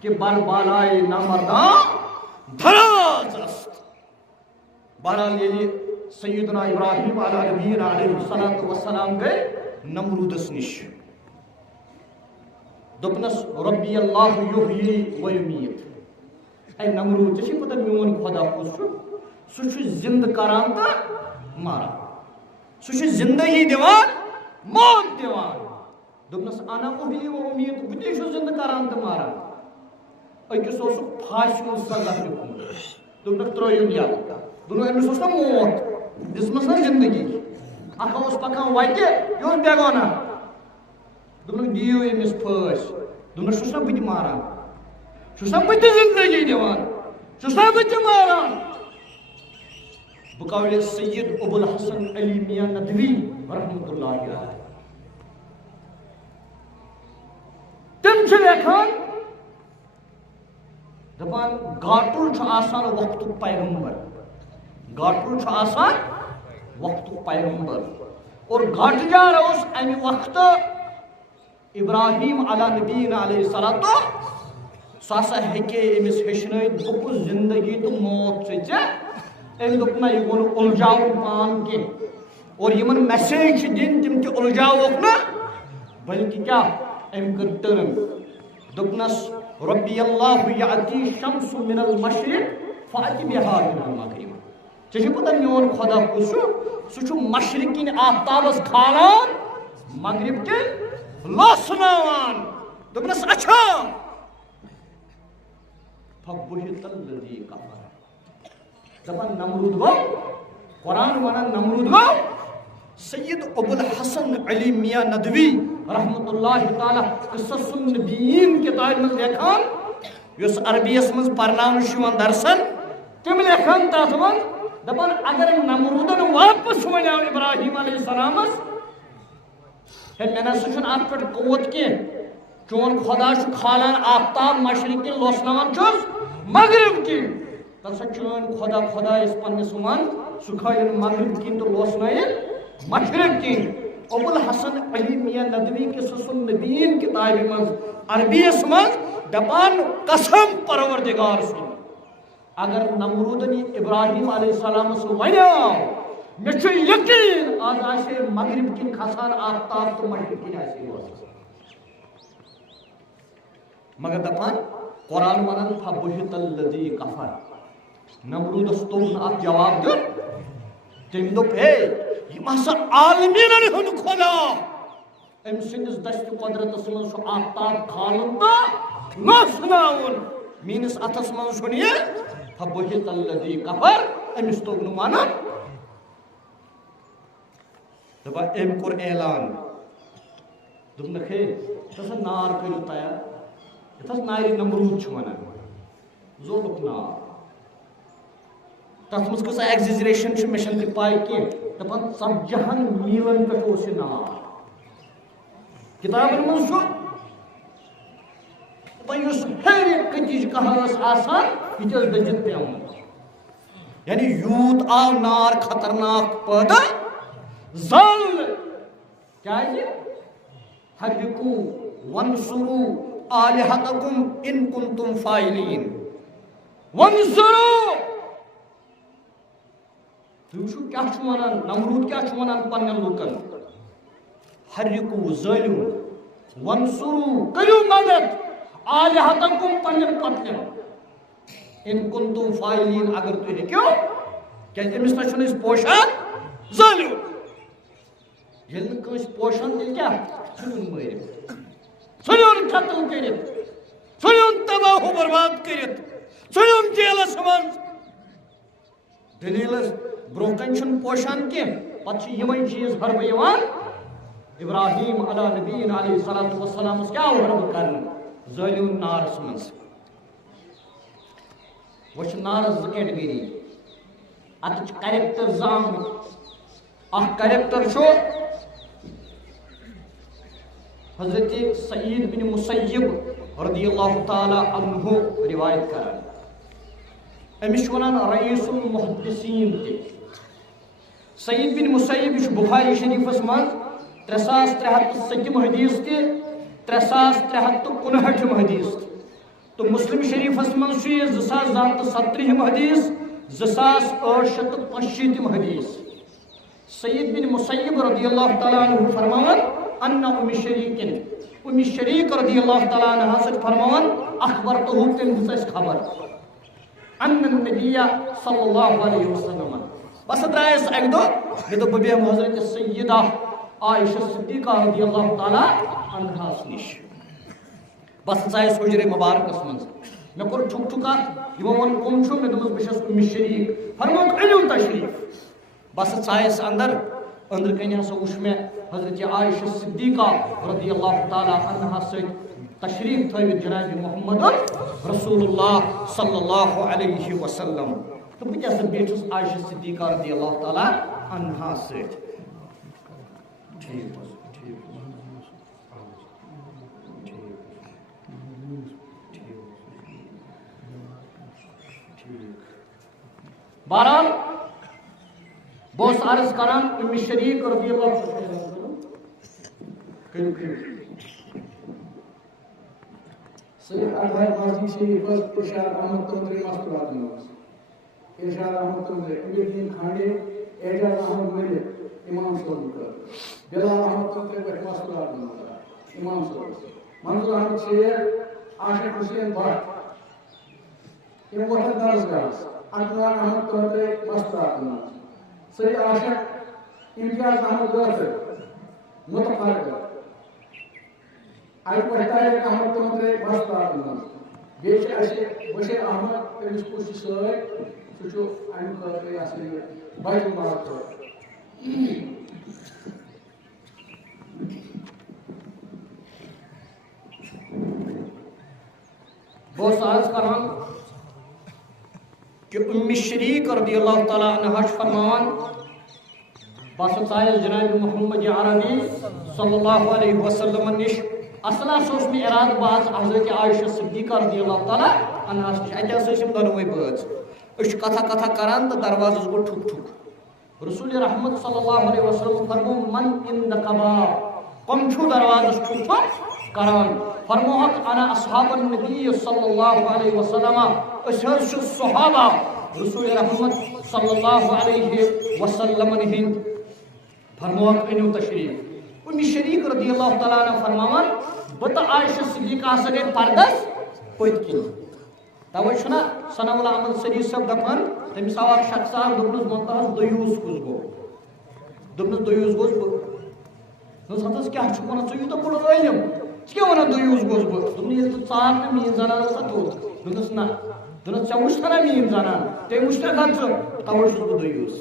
کہ بر بالائی نامردان دراز است بہرحال یہ سیدنا ابراہیم علیہ السلام گئے نمرودس نش دپنس ربی اللہ یحیی و یمیت اے نمرود ژےٚ چھے پتہ میون خدا کُس چھُ سُہ چھُ زندٕ کران تہٕ ماران سُہ چھُ زندگی دِوان موت دِوان دوٚپنس انا احیی و امیت بہٕ تہِ چھُس زندٕ کران تہٕ ماران أکِس اوسُکھ پھاسہِ ہُنٛد سزا لیوٗکھمُت دوٚپنکھ ترٛٲیِو یَلہٕ دوٚپنکھ أمِس اوس نا موت دِژمٕژ نا زندگی اکھ اوس پکان وتہِ یہِ اوس بے گۄناہ دوٚپنکھ دِیِو أمِس پھٲسۍ دوٚپنکھ چھُس نا بہٕ تہِ ماران چھُس نا بہٕ تہِ زندگی دِوان چھُس نا بہٕ تہِ ماران بقول سید ابو الحسن علی میاں ندوی رحمۃ اللہ علیہ تم چھِ لیکھان دپان گاٹُل چھُ آسان وقتُک پیغمبر گاٹُل چھُ آسان وقتُک پیغمبر اور گاٹہٕ جار اوس امہِ وقتہٕ ابراہیم علیٰ نبیٖن علیہ الصلوۃ سُہ ہسا ہیٚکے أمِس ہیٚچھنٲیِتھ بہٕ کُس زندگی تہٕ موت چھُ ژےٚ أمۍ دوٚپ نہ یہِ گوٚو نہٕ اُلجاوُن پان کینٛہہ اور یِمن میسیج چھِ دِنۍ تِم تہِ اُلجاووکھ نہٕ بلکہِ کیٛاہ أمۍ کٔر ٹٔرٕن دوٚپنس ربی اللہ یأتی شمس من المشرق فأتی بہا من المغرب ژےٚ چھے پتہ میون خدا کُس چھُ سُہ چھُ مشرق کِنۍ آفتابس کھالان مغرب کِنۍ لوسناوان دوٚپنس اچھا فبہت الذی کفر دپان نمرود گوٚو قرآن ونان نمرود گوٚو سید ابو الحسن علی میاں ندوی رحمۃ اللہ تعالیٰ قصص النبیین کتابہِ منٛز لیکھان یُس عربیس منٛز پرناونہٕ چھُ یِوان درسن تِم لیکھان تتھ منٛز دپان اگر نمرودن واپس ونیو ابراہیم علیہ السلامس ہے مےٚ نسا چھُنہٕ اتھ پٮ۪ٹھ قوت کینٛہہ چون خدا چھُ کھالان آفتاب مشرق کِنۍ لوسناوان چھُس مغرب کِنۍ تَلسا چٲنۍ خدا خۄدایس پننِس ون سُہ کھالن مغرب کِنۍ تہٕ لوسنٲیِن مشرق کِنۍ ابو الحسن علی میاں ندوی قصص النبیین کتابہِ منٛز عربیس منٛز دپان قسم پروردگار سُنٛد اگر نمرودن یہِ ابراہیم علیہ السلامس ونیو مےٚ چھُ یقیٖن آز آسہِ ہے مغرب کِنۍ کھسان آفتاب تہٕ مشرق کِنۍ آسہِ ہے روزان مگر دپان قرآن ونان فبہت الذی کفر نمرودس توٚگ نہٕ اتھ جواب دیُن تٔمۍ دوٚپ ہے یِم ہسا عالمیٖنن ہُنٛد خدا أمۍ سٕنٛدِس دستہِ قۄدرتس منٛز چھُ آفتاب کھالُن تہٕ لوسناوُن میٲنِس اتھس منٛز چھُنہٕ یہِ فبہت الذی کفر أمِس توٚگ نہٕ ونُن دپان أمۍ کوٚر اعلان دوٚپنکھ ہے تسا نار کٔرِو تیار یتھ نارِ نمرود چھُ ونان زولُکھ نار تتھ منٛز کۭژاہ ایگزیجریشن چھِ مےٚ چھنہٕ تہِ پاے کینٛہہ دپان 40 میٖلن پٮ۪ٹھ اوس یہِ نار کتابن منٛز چھُ دپان یُس ہیٚرِ کٔتِج کہہ ٲس آسان یہِ تہِ ٲس دٔزِتھ پیٚوان یعنی یوٗت آو نار خطرناک پٲدٕ زل کیازِ حرِقوٗ وانصُروٗ آلِہَتَکُم اِن کُنتُم فاعِلیٖن وانصُروٗ تُہۍ وٕچھِو کیٛاہ چھُ ونان نمرود کیٛاہ چھُ ونان پننٮ۪ن لُکن حرِقوٗ زٲلِو وانصُروٗ کٔرِو مدد آلِہَتَکُم پننٮ۪ن پتلٮ۪ن اِن کُنتُم فاعِلیٖن اگر تُہۍ ہیٚکِو کیازِ أمِس نہ چھُنہٕ أسۍ پوشان زٲلِو ییٚلہِ نہٕ کٲنٛسہِ پوشان تیٚلہِ کیٛاہ ژھٕنُن مٲرِتھ ژھٕنُن قتل کٔرِتھ ژھٕنُن تباہ و برباد کٔرِتھ ژھٕنُن جیلس منٛز دلیل برو کن پوشان کی پتہ یمے چیز حرب یوان ابراہیم علی نبی علیہ الصلوۃ والسلام کیا حرب کرن ظالم نارس منز وچ نارس ز کیٹگری ات کریکٹر زام اخ کریکٹر چھو حضرت سعید بن مسیب رضی اللہ تعالی عنہ روایت کران امش ونان رئیس المحدثین تہ سعید بن مسیب بخاری شریفس من 3307 حدیث تہ 3359 حدیث تو مسلم شریفس من 2270 حدیث 2865 حدیث سعید بن مسیب رضی اللہ تعالی عنہ فرمان ان ام شریک رضی اللہ تعالی عنہ سے فرمان اخبرته تم سے خبر ان النبی صلی اللہ علیہ وسلم بس درائس ایک دو ببیم حضرت سیدہ عائشہ صدیقہ رضی اللہ تعالی عنہ نش بس ژایس حجر مبارکس من میں کور ٹھک ٹھکا یمو ون کم چھو میں دمس بشس ام شریک فرموک علو تشریف بس ژایس اندر کن ہسا وچ میں حضرت عائشہ صدیقہ رضی اللہ تعالی عنہ سے تشریف تھوت جناب محمد رسول اللہ صلی اللہ علیہ وسلم تو بہ کیسا بیٹھس عائشہ صدیقہ رضی اللہ تعالی عنہ سے بہرحال بہت عرض کران ام شریک رضی اللہ صرف اگر ماضی شریف ارشاد احمد تندری مستورات نماز ارشاد احمد تندری امیر دین کھانڈے اعجاز احمد ملک امام صدیق بلال احمد تندری بیٹھ مستورات نماز امام صدیق منظور احمد شیخ عاشق حسین بھٹ یہ وقت درس گاز عدنان احمد تندری مستورات نماز سید عاشق امتیاز احمد غافر متفرق آئی پہتائی احمد تندری مستورات نماز بیچ ایسے بشیر احمد تمس کوشش سوئے سوچو ایم خاطر اصلی بیت المال تو بہت سارس کران کہ ام شریک رضی اللہ تعالی عنہ فرمان بس ژایس جناب محمد عربی صلی اللہ علیہ وسلم نش اصلا سوس میں اراد باز حضرت عائشہ صدیقہ رضی اللہ تعالی عنہ نش اتہ سم دونوے باز اش کتھا کتھا کران تو دروازس گو ٹھک ٹھک رسول رحمت صلی اللہ علیہ وسلم فرمو من ان کباب کم چھو دروازس ٹھک ٹھک کران فرموہک انا اصحاب النبی صلی اللہ علیہ وسلم اشہر صحابہ رسول رحمت صلی اللہ علیہ وسلم ہند فرموہک انو تشریف ام شریک رضی اللہ تعالیٰ عنہ فرماوان بتا عائشہ صدیقہ سگے پردس پوت کن توے چھنا ثناء اللہ احمد صدیق صاحب دپان تم سوا شخص دپنس منتہس دیوس کس گو دپنس دیوس گوس بہ نس کیا چھ ونان ژٕ یوٗتاہ بوٚڑ عٲلِم ژٕ کیٛاہ ونان دیوس گوس بہ دوٚپُن ییٚلہِ ژٕ ژار نہٕ میٛٲنۍ زنان ٲسا توٚت دوٚپنس نہ دوٚپنس ژےٚ وٕچھتھا نا میٛٲنۍ زنان تٔمۍ وٕچھتھا ژٕ توے چھُس بہٕ دیوس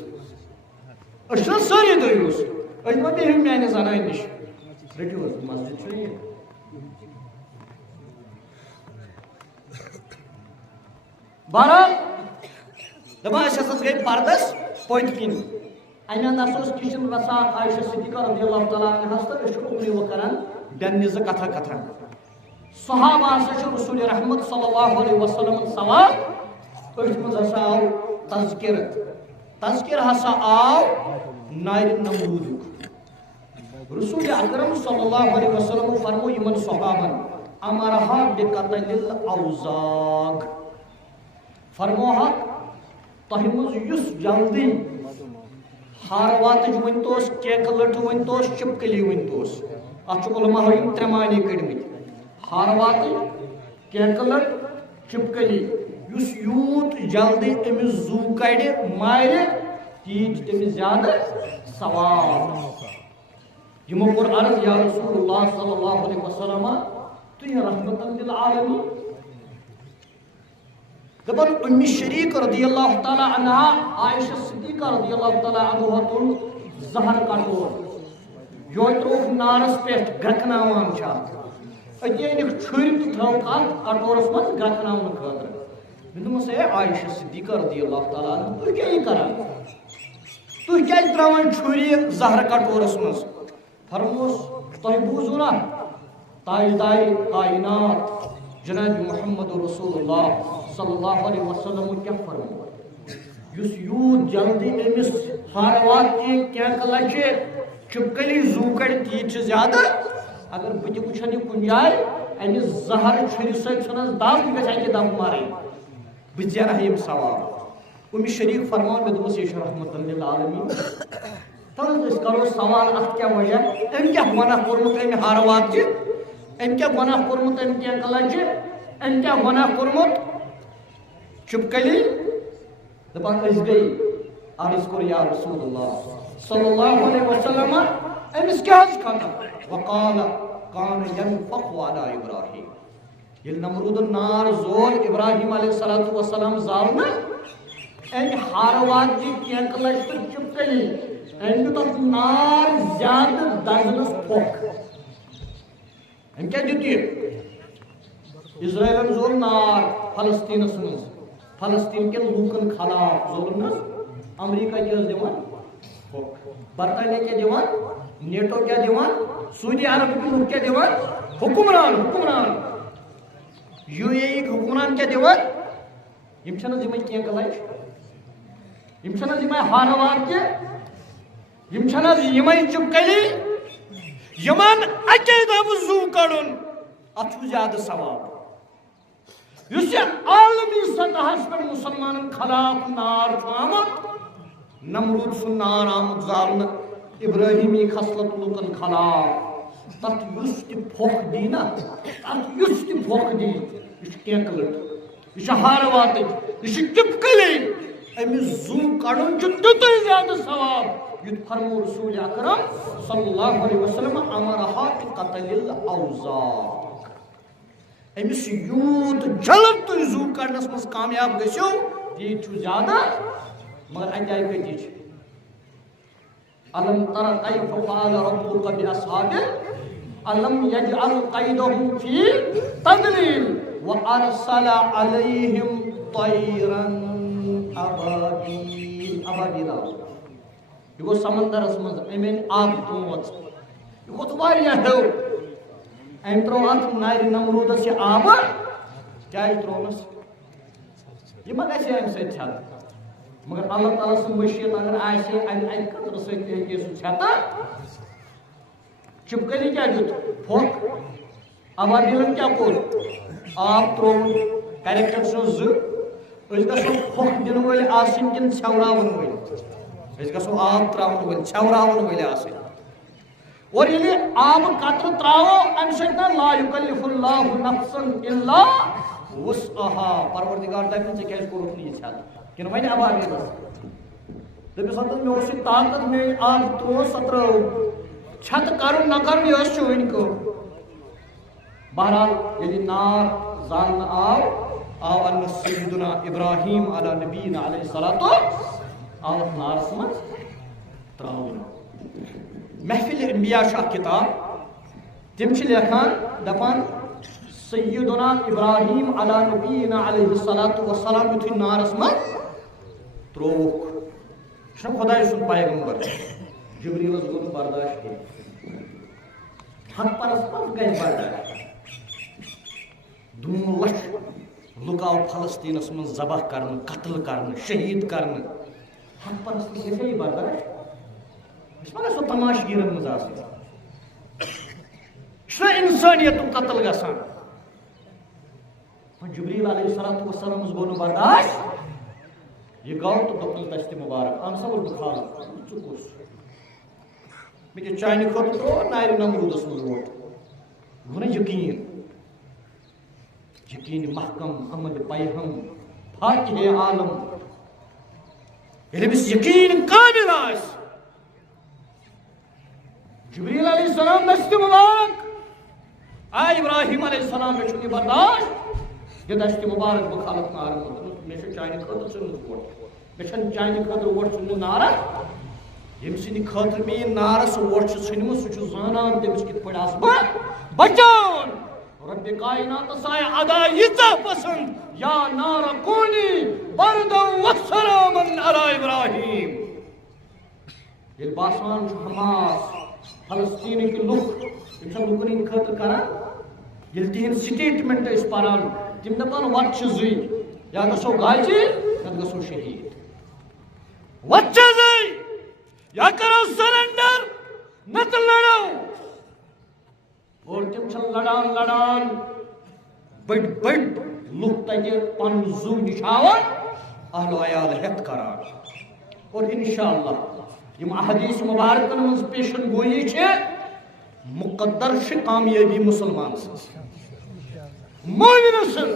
أسۍ چھِنہ سٲری دیوس أسۍ ما بیٚہِو میٛانہِ زنانہِ نِش رٔٹِو حظ مسجد چھُ یہِ بہرحال دپان أسۍ ہسا گٔے پردس پٔتۍ کِنۍ امہِ اندر ہسا اوس کچن وسان عائشہ صدیقہ رضی اللہ تعالیٰ عنہس تہٕ أسۍ چھِ اُکنُے وۄنۍ کران بیٚنہِ زٕ کتھا کتھا صحابہ ہسا چھُ رسول رحمت صلی اللہ علیہ وسلم سوال أتھۍ منٛز ہسا آو تذکر ہسا آو نارِ نمروٗدُک رسول اکرم صلی اللہ علیہ وسلم فرمو یمن صحابن امرہا بقتل الاوزاغ فرموہک تۄہہِ منٛز یُس جلدی ہار واتٕچ ؤنۍتوس کیکہٕ لٔٹھٕ ؤنۍتوس چِپکلی ؤنۍتوس اتھ چھُ علماء یِم ترٛےٚ معنے کٔڑمٕتۍ ہار واتٕنۍ کیکہٕ لٔٹ چِپکلی یُس یوٗت جلدی أمِس زوٗ کڑِ مارِ تیٖتۍ چھِ تٔمِس زیادٕ ثواب یِمو کوٚر عرض یا رسول اللہ صلی اللہ علیہ وسلم تُہۍ رحمتن للعالمین دپان ام شریک رضی اللہ تعالی عنہ عائشہ صدیقہ رضی اللہ تعالی عنہ تل زہر کٹور یہ تروک نارس پہ گرکناوان اتی انک چھری تو تھو کٹورس من گرکناون خاطر میں دمس اے عائشہ صدیقہ رضی اللہ تعالی عنہ تھی کیا کران تھی کیا تراوان چھری زہر کٹورس من فرموس تہ بوزو نا تاجدار کائنات جناب محمد رسول اللہ صلی اللہ علیہ وسلم کیا فرمو یس یوت جلدی امس ہار واقعی کیا لچے چپکلی زو کڑ تیت زیادہ اگر بت وچھن کن جائے امس زہر چھری سنس دم گھس دم مارن بہ زینہ یم ثواب ام شریف فرمان میں دوس یہ رحمت للعالمین تل اس کرو سوال ات کیا وجہ ام کیا گناہ کورمت ام ہار واقعی ام کیا گناہ کورمت ام کیا لچے ام کیا گناہ کورمت چپکلی دپان اس گئی عرض کر یا رسول اللہ صلی اللہ علیہ وسلم امس کیا کھانا وقال کان ينفق على ابراہیم یل نمرود نار زول ابراہیم علیہ السلام زالنا ام ہاروات جی کینک لچ چپکلی ام تو نار زیادہ دزنس پھوک ام کیا دیتی اسرائیل زول نار فلسطین من فلسطین کے لوکن خلاف ظلم امریکہ کیا دیوان برطانیہ کیا دیوان نیٹو کیا دیوان سعودی عرب کے لوگ کیا دیوان حکمران یو اے ای حکمران کیا دیوان یم چھنا ذمہ کیا کلاچ یم چھنا ذمہ ہاروان کے یم چھنا ذمہ چپکلی یمن اکے دب زو کڑن اتھو زیادہ ثواب اس عالمی سطح پر مسلمان خلاف نار آمد نمرود سن نار آمد زالن ابراہیمی خصلت لوکن خلاف تت یس تہ پھوک دی نا تت یس تہ پھوک دی یہ کینکلٹ یہ ہار وات یہ چپکلی امس زو کڑن تیت زیادہ ثواب یہ فرمو رسول اکرم صلی اللہ علیہ وسلم امرہا قتل الاوزار امس یوت جلد تھی زو کڑنس مز کامیاب گھو تیت زیادہ مگر اتائی کتی الم تر کیف فعل ربک باصحاب الم یجعل قیدهم فی تضلیل وارسل علیہم طیرا ابابیل یہ گو سمندرس مز امین آب توت یہ گو واریاہ ہیو ام ترو ات نار نمرودس یہ آب کیا ترونس یہ ما گژھِ ام سۭتۍ چھت مگر اللہ تعالیٰ سن مشیت اگر آسہِ امہِ قطرٕ سۭتۍ تہِ ہیٚکہِ سُہ چھتہٕ چپکلی کیا دیُت پھوٚک ابابیلن کیا کوٚر آب ترٛووُن کریکٹر چھُ زٕ أسۍ گژھو پھوٚک دِنہٕ وٲلۍ آسٕنۍ کِنہٕ ژھٮ۪وراوَن وٲلۍ أسۍ گژھو آب ترٛاوَن وٲلۍ ژھٮ۪وراوَن وٲلۍ آسٕنۍ اور ییٚلہِ آبہٕ قطرٕ ترٛاوو اَمہِ سۭتۍ نا لا یُکلِف اللہ نفسن الا وسعها پروردگار دپہِ ژےٚ کیٛازِ کوٚرُتھ نہٕ یہِ چھت کِنہٕ وۄنۍ ابابیلس دٔپِس ہتس مےٚ اوس یہِ طاقت مےٚ آب ترٛوو سۄ ترٛٲو چھت کرُن نہ کرُن یہِ ٲس چٲنۍ کٲم بہرحال ییٚلہِ نار زالنہٕ آو انہ سیدنا ابراہیم علی نبینا علیہ الصلوۃ آو نارس منٛز ترٛاونہٕ محفل انبیاء چھُ اکھ کتاب تِم چھِ لیکھان دپان سیدنا ابراہیم علی نبینا علیہ الصلوۃ والسلام یُتھُے نارس منٛز ترٛووُکھ یہِ چھُنہ خۄداے سُنٛد پیغمبر جبریٖلس گوٚو نہٕ برداشت کینٛہہ ہتھ پرس منٛز گژھِ برداشت دوٗن لچھ لُکھ آو فلسطیٖنس منٛز ذبح کرنہٕ قتل کرنہٕ شہیٖد کرنہٕ ہتھ پرس منٛز گژھِ یہِ برداشت یہ چھُنہ سُہ تماشگیٖرن منٛز آسان یہ چھُنہ انسٲنیتُک قتل گژھان جبریٖل علیہ الصلوۃ والسلامس گوٚو نہٕ برداشت یہ گوٚو تہٕ دوٚپنس دستہِ مُبارک اہن سا وۄنۍ بہٕ کھالہٕ ژٕ کُس مےٚ کیٛاہ چانہِ خٲطرٕ ترٛوو نارِ نمروٗدس منٛز ووٹ گوٚو نا یقیٖن محکم احمد پیہم فاتح عالم ییٚلہِ أمِس یقیٖن قٲبِل آسہِ جبریٖل علیہ السلام دستہِ مُبارک آ ابراہیم علیہ السلام مےٚ چھُنہٕ یہِ برداشت یہ دستہِ مُبارک بہٕ کھالکھ نارٕ منٛز مے چانہ خاطر ژھنمت ووٹ مے چانہ خاطر ووٹ ژھنمت نارا یم سند خاطر مے نارس ووٹ ژھنمت سہ زانان تمس کت پہ آس بہ بچان رب کائنات سائے ادا یژہ پسند یا نار کونی بردم وسلاما علی ابراہیم یل باسان حماس فلسطین کے لوگ لوکن ہند خاطر کران یل تہند سٹیٹمنٹ اس پران تم دپان وت زی یا گھو غازی نت گھو شہید وت زی یا کرو سرنڈر نت لڑو اور تم لڑان لڑان بڑ بڑ لوگ تجہ پن زو نشاوان اہل و عیال ہیت کران اور انشاءاللہ یم احادیث مبارکن من پیشن گوئی مقدر کامیابی مسلمان سز مومن سز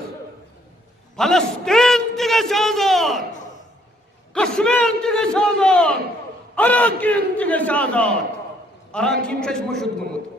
فلسطین تہ گژھِ آزاد کشمیر تہ گژھِ آزاد اراکین تہ گژھِ آزاد اراکین چھ مشد گومت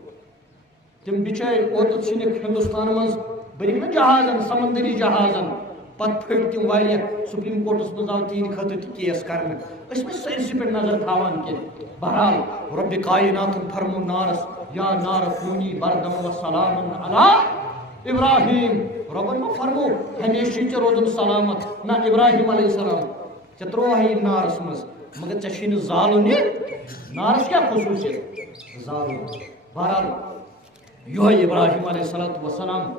تم بچار اوتت ژھنک ہندوستان مز بنک نا جہازن سمندری جہازن پتہ پھٹ تم واریاہ سپریم کورٹس مز آو تہند خاطر تہ کیس کرنے اس میں سرسی پہ نظر تھاوان کی بہرحال رب کائنات فرمو نارس یا نار کونی بردم و سلام علی ابراہیم ربن ما فرمو ہمیشہ چ روزن سلامت نہ ابراہیم علیہ السلام ژے تروہی نارس مز مگر ژے چھی زالن یہ نارس کیا خصوصیت زالن بہرحال یہ ابراہیم علیہ السلام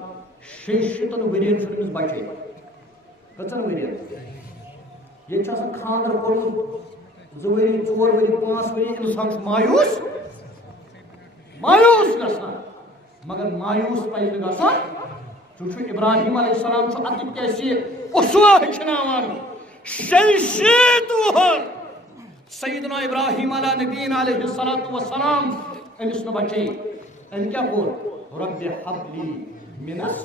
600 ورین چھُ بچے کتن ورین یہ خاندر کورمت 2 ؤری 4 ؤری 5 ؤری انسان مایوس گژھان مگر مایوس پزِ نہٕ گژھُن چونکہ ابراہیم علیہ السلام اتھ کیسی اسوا ہچناوان 600 وہر سیدنا ابراہیم علیہ نبینا علیہ السلام امس نہ بچے ام کیا کور رب حب لی منس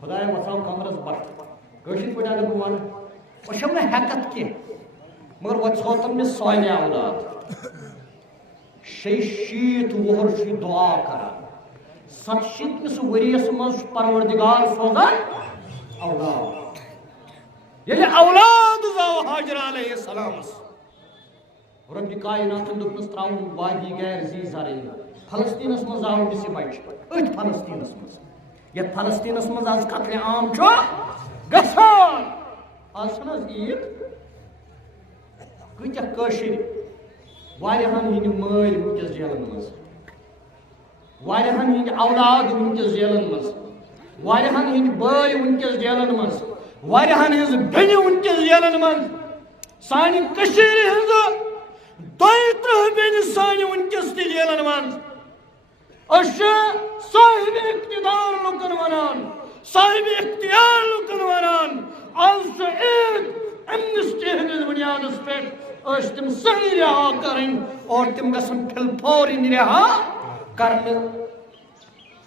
خدایا وساو کمرس بٹ کشیر پہ اگر بہ وچھم نہ ہیکت کی مگر وھوتم مے صالح اولاد 600 وہر دعا کران 700 وريس مز پروردگار سوزان اولاد یلی اولاد زاو حاجر علیہ السلام رب کائنات دپنس تراون وادی غیر زی زرعی فلسطینس مز آو بس بچ ات فلسطینس مز یہ فلسطینس مز آج قتل عام گژھان آج عید کتیا کشر واریاہن ہند مل ونکس جیلن مز واریاہن ہند اولاد ونکس جیلن مز واریاہن ہند بٲے ونکس جیلن مز واریاہن ہز بینہ ونکس جیلن مز سانہ کشیر ہز 32 بینہ سانہ ونکس تہ جیلن مز صاحب اقتدار لکن ونان صاحب اختیار لکن ونان آج عید امنسٹی ہندس بنیاد پہ تم صحیح رہا کریں اور تم گھن پھل فورن رہا کرنے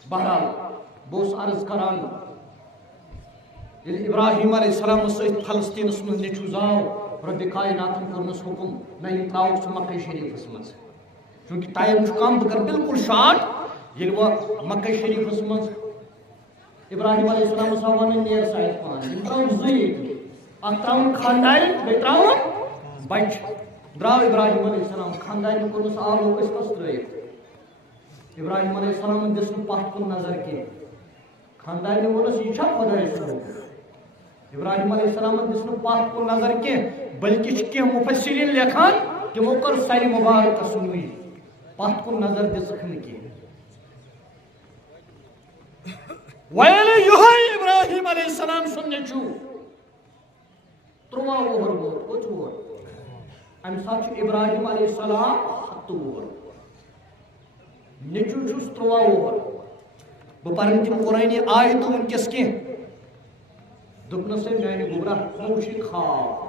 بہرحال بہت عرض کران ابراہیم علیہ السلام ست فلسطینس من نیچو زاو رب کائنات کورنس حکم نہ یہ تراؤ سہ مکہ شریفس مز چونکہ ٹائم کم بہ کر بالکل شارٹ یل وہ مکہ شریفس مز ابراہیم علیہ السلام ون نیر سائد پان تراؤ زی اخ تراؤن خاندان بی تراؤن بچ درو ابراہیم علیہ السلام خاندان کورنس آلو قسمس ترائت ابراہیم علیہ السلام دس پت کن نظر کی خاندان وونس یہ خدائے صاحب ابراہیم علیہ السلام دس پت کن نظر کی بلکہ کی مفسرین لکھان تمو کر سر مبارک سنوی پت کن نظر دسک کی ویلے یہ ابراہیم علیہ السلام سن نیچو 3 وہر ووت کچھ ووت ام سات ابراہیم علیہ السلام 7 وہر نیچو چھس 3 وہر بہ پرن تم قرآنی آیت ونکس کی دپنس میانہ گوبرہ خوشی خواب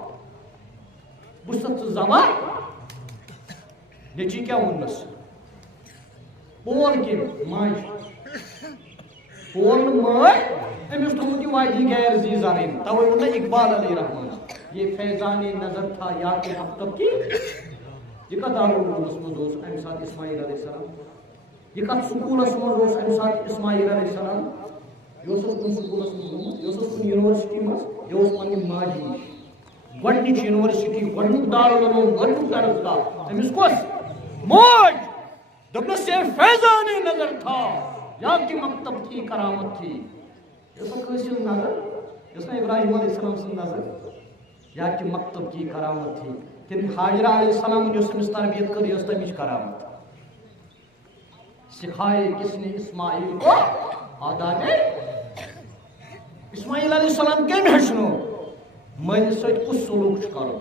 بس زما نیچی کیا ونس پول کی ماج پول ماج امس تھوت یہ وادی غیر زی زرعی توے ون اقبال علیہ رحمان یہ فیضان نظر تھا یا کہ ہفتہ کی یہ کت دارالعلومس مز ام سات اسماعیل علیہ السلام یہ کت سکولس مز ام سات اسماعیل علیہ السلام یہ کن سکولس مز یہ کن یونیورسٹی مز یہ پنہ ماجی نش گۄڈنِچ یونیورسٹی گۄڈنیُک دارالعلوم گۄڈنیُک درسگاہ أمِس کۄس موج دوٚپنَس یہ فیضان نظر تھا یا کہ مکتب تھی کرامت تھی یہ کٲنٛسہِ ہٕنٛز نظر یۄس نہ ابراہیم علیہ السلام سٕنٛز نظر یا کہ مکتب کی کرامت تھی تم حاجرہ علیہ السلام یۄس أمِس تربیت کٔر یہِ ٲس تَمِچ کرامت سکھائے کس نے اسماعیل کو آداب اسماعیل علیہ السلام کٔمۍ ہیٚچھنو مٲلِس سۭتۍ کُس سلوٗک چھُ کَرُن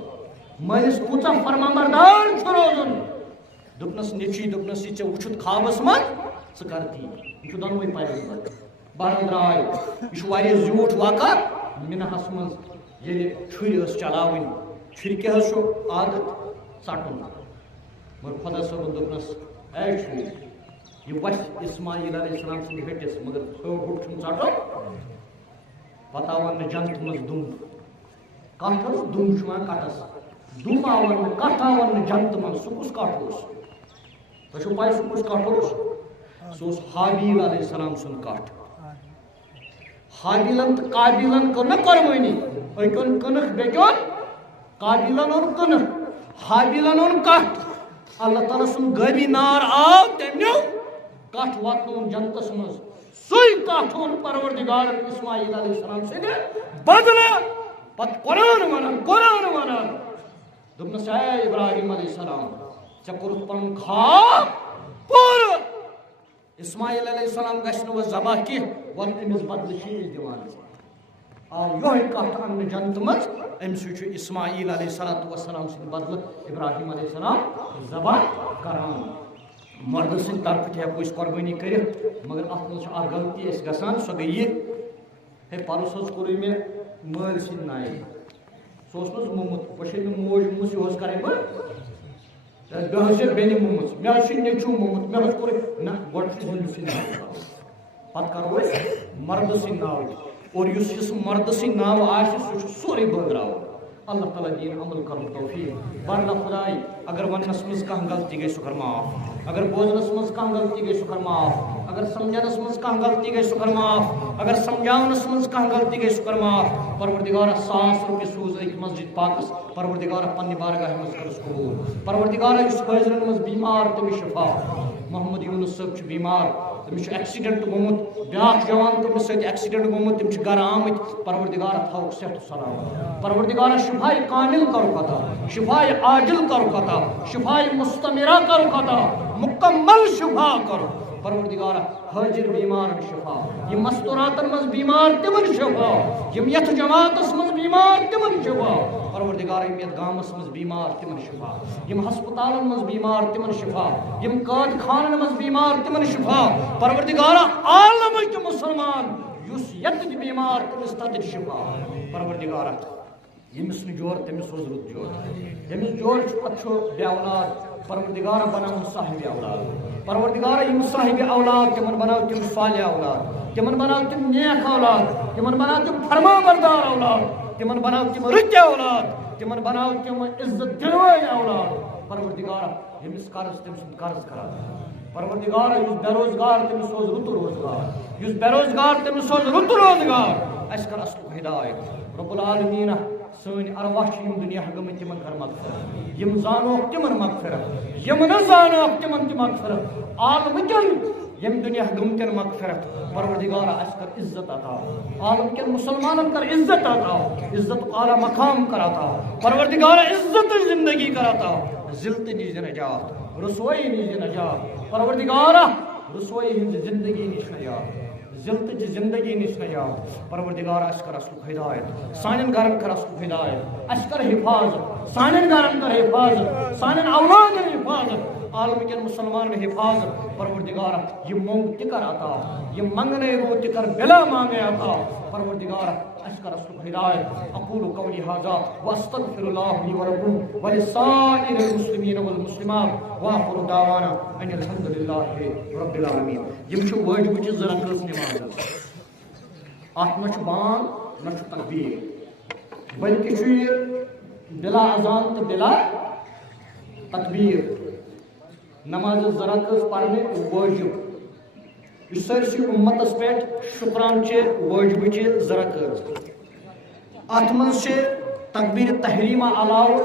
مٲلِس کوٗتاہ فرمانبردار چھُ روزُن دوٚپنَس نیٚچی دوٚپنَس یہِ ژےٚ وٕچھُتھ خابَس منٛز ژٕ کر تی یہِ چھُ دۄنوَے پیغمبر بہرحال درٛاے یہِ چھُ واریاہ زیوٗٹھ واقعہ مِنہَس منٛز ییٚلہِ چھُرِ ٲس چلاوٕنۍ چھُرِ کیٛاہ حظ چھُ عادت ژَٹُن مگر خۄدا صٲبن دوٚپنَس اے چھُرِ یہ وَسہِ اسماعیل علیہ السلام سٕنٛدِ ۂٹِس مگر ہوٚٹ چھُنہٕ ژَٹُن پتہٕ آو وَننہٕ جنتہٕ منٛز دُم کَٹھ حظ دُم چھُ وَنان کَٹَس دُم آو وَننہٕ کَٹھ آو وَننہٕ جنتہٕ منٛز سُہ کُس کَٹھ اوس تۄہہِ چھُو پَے سُہ کُس کَٹھ اوس سُہ اوس حابیل علیہ السلام سُنٛد کَٹھ حابیلن تہٕ قابیلن کٔر نہ قۄربٲنی أکۍ اوٚن کٕنٕک بیٚکہِ اوٚن قابیلن اوٚن کٕنٕک حابیلن اوٚن کَٹھ اللہ تعالیٰ سُنٛد غٲبی نار آو تٔمۍ نیوٗ کَٹھ واتنووُن جنتس منٛز سُے کَٹھ اوٚن پروردگارن اسماعیل علیہ السلام سٕنٛدِ بدلہٕ پتہٕ قرآن ونان دوٚپنَس اے ابراہیم علیہ السلام ژےٚ کوٚرُتھ پنُن خواب پوٗرٕ اسماعیل علیہ السلام گژھِ نہٕ وۄنۍ ذبح کینٛہہ وۄنۍ أمِس بدلہٕ چھِ أسۍ دِوان آو یِہوٚے کَٹھ اَننہٕ جنتہٕ منٛز أمۍ سۭتۍ چھُ اسماعیل علیہ الصلوٰتُ وسلام سٕنٛدِ بدلہٕ ابراہیم علیہ السلام ذبح کران مردٕ سٕنٛدِ طرفہٕ تہِ ہٮ۪کو أسۍ قۄربٲنی کٔرِتھ مگر اَتھ منٛز چھِ اکھ غلطی اَسہِ گژھان سۄ گٔے یہِ ہے پَرُس حظ کوٚرُے مےٚ مٲلۍ سٕنٛدِ نایہِ سُہ اوس نہٕ حظ موٚمُت وۄنۍ چھے مےٚ موج موٚمٕژ یہِ اوس کَرٕنۍ بہٕ مےٚ حظ چھِ بیٚنہِ موٚمٕژ مےٚ حظ چھُ نیٚچوٗ موٚمُت مےٚ حظ کوٚر نہ گۄڈٕ چھُ زٔنۍ سٕنٛدۍ ناو پَتہٕ کَرو أسۍ مردٕ سٕنٛدۍ ناو اور یُس مردٕ سٕنٛدۍ ناو آسہِ سُہ چھُ سورُے بٲگراوُن اللہ تعالیٰ دِیِن عمل کَرُن توفیٖق بَرلا خۄداے اگر وَننَس منٛز کانٛہہ غلطی گٔے سُہ کَر معاف اگر بوزنَس منٛز کانٛہہ غلطی گٔے سُہ کَر معاف اگر سمجھنَس منٛز کانٛہہ غلطی گٔے سُہ کَر معاف اگر سمجھاونَس منٛز کانٛہہ غلطی گٔے سُہ کَر معاف پروردگارا 100 رۄپیہِ سوٗز أکۍ مسجد پاکَس پروردگارا پنٛنہِ بارگاہہِ منٛز کَرُس قبوٗل پروردگارا یُس حٲضرَن منٛز بیمار تٔمِس شفا محمد یوٗنُس صٲب چھُ بیمار تٔمِس چھُ ایکسیڈنٹ گوٚمُت بیٛاکھ جوان تٔمِس سۭتۍ ایکسیڈنٹ گوٚمُت تِم چھِ گرٕ آمٕتۍ پروردگارا تھاوُکھ صحت و سلامت پروردگارا شفاے کامل کَرُکھ عطا شفاے عاجل کَرُکھ عطا شفاے مستمرہ کَرُکھ عطا مکمل شفا کَرُکھ پروردگارا حٲضر بیمارن شفا یِم مستوراتن منٛز بیمار تِمن شفا یِم یتھ جماعتس منٛز بیمار تِمن شفا پروردگارا یِم یتھ گامس منٛز بیمار تِمن شفا یِم ہسپتالن منٛز بیمار تِمن شفا یِم قٲد خانن منٛز بیمار تِمن شفا پروردگارا عالمٕکۍ مُسلمان یُس یتھ تہِ بیمار تٔمِس تتہِ شفا پروردگارا ییٚمِس نہٕ جورٕ تٔمِس سوز رُت جورٕ ییٚمِس جورٕ چھُ پتہٕ چھُ بے اولاد پروردگارا بناوُن صاحبِ اولاد پروردگارا یِم صاحبِ اولاد تِمن بناو تِم صالح اولاد تِمن بناو تِم نیک اولاد تِمن بناو تِم فرمانبردار اولاد تِمن بناو تِم رٕتۍ اولاد تِمن بناو تِم عزت دِنوٲلۍ اولاد پروردگارا ییٚمِس قرض تٔمۍ سُنٛد قرض کران پروردگارا یُس بے روزگار تٔمِس سوز رُت روزگار یُس بے روزگار تٔمِس سوز رُت روزگار اَسہِ کر اصلُک ہدایت رب العالمیٖنہ سٲنۍ ارواح چھِ یِم دُنیا گٔمٕتۍ تِمن کر مغفرت یِم زانوکھ تِمن مغفرت یِم نہٕ زانوکھ تِمن تہِ مغفرت عالمٕکٮ۪ن ییٚمہِ دُنیا گٔمتٮ۪ن مغفرت پروردگارا اَسہِ کر عزت عطا عالمٕکٮ۪ن مُسلمانن کر عزت عطا عزتُک اعلیٰ مقام کر عطا پروردگارا عزتٕچ زندگی کر عطا ذلتہٕ نِش دِ نجات رسوایی نِش دِ نجات پروردگارا رسوایی ہٕنٛزِ زندگی نِش نجات ذلتٕچ زندگی نِش نجات پروردگارا اَسہِ کر اصلُک ہدایت سانٮ۪ن گرن کر اصلُک ہدایت اَسہِ کر حفاظت سانٮ۪ن گرن کر حفاظت سانٮ۪ن اولادن حفاظت عالمٕکٮ۪ن مُسلمانن حفاظت پروردگارا یِم موٚنگ تہِ کر عطا یِم منگنے روٗد تہِ کر بلا مانگے عطا پروردگارا اَسہِ کر اصلُک ہدایت اقول قولی هذا واستغفر الله لي ولكم ولسائر المسلمين والمسلمات واخر دعوانا ان الحمد لله رب العالمين یِم چھِ وٲجبٕچہِ زٕ رکعت نماز اتھ نہ چھُ بانگ نہ چھُ تکبیر بلکہ چھُ یہِ بلا اذان تہٕ بلا تکبیر نماز زٕ رکعت پرنہِ وٲجب سرسی امتس پہ شکران چہ واجب ذرا کر ات من سے تکبیر تحریمہ علاوہ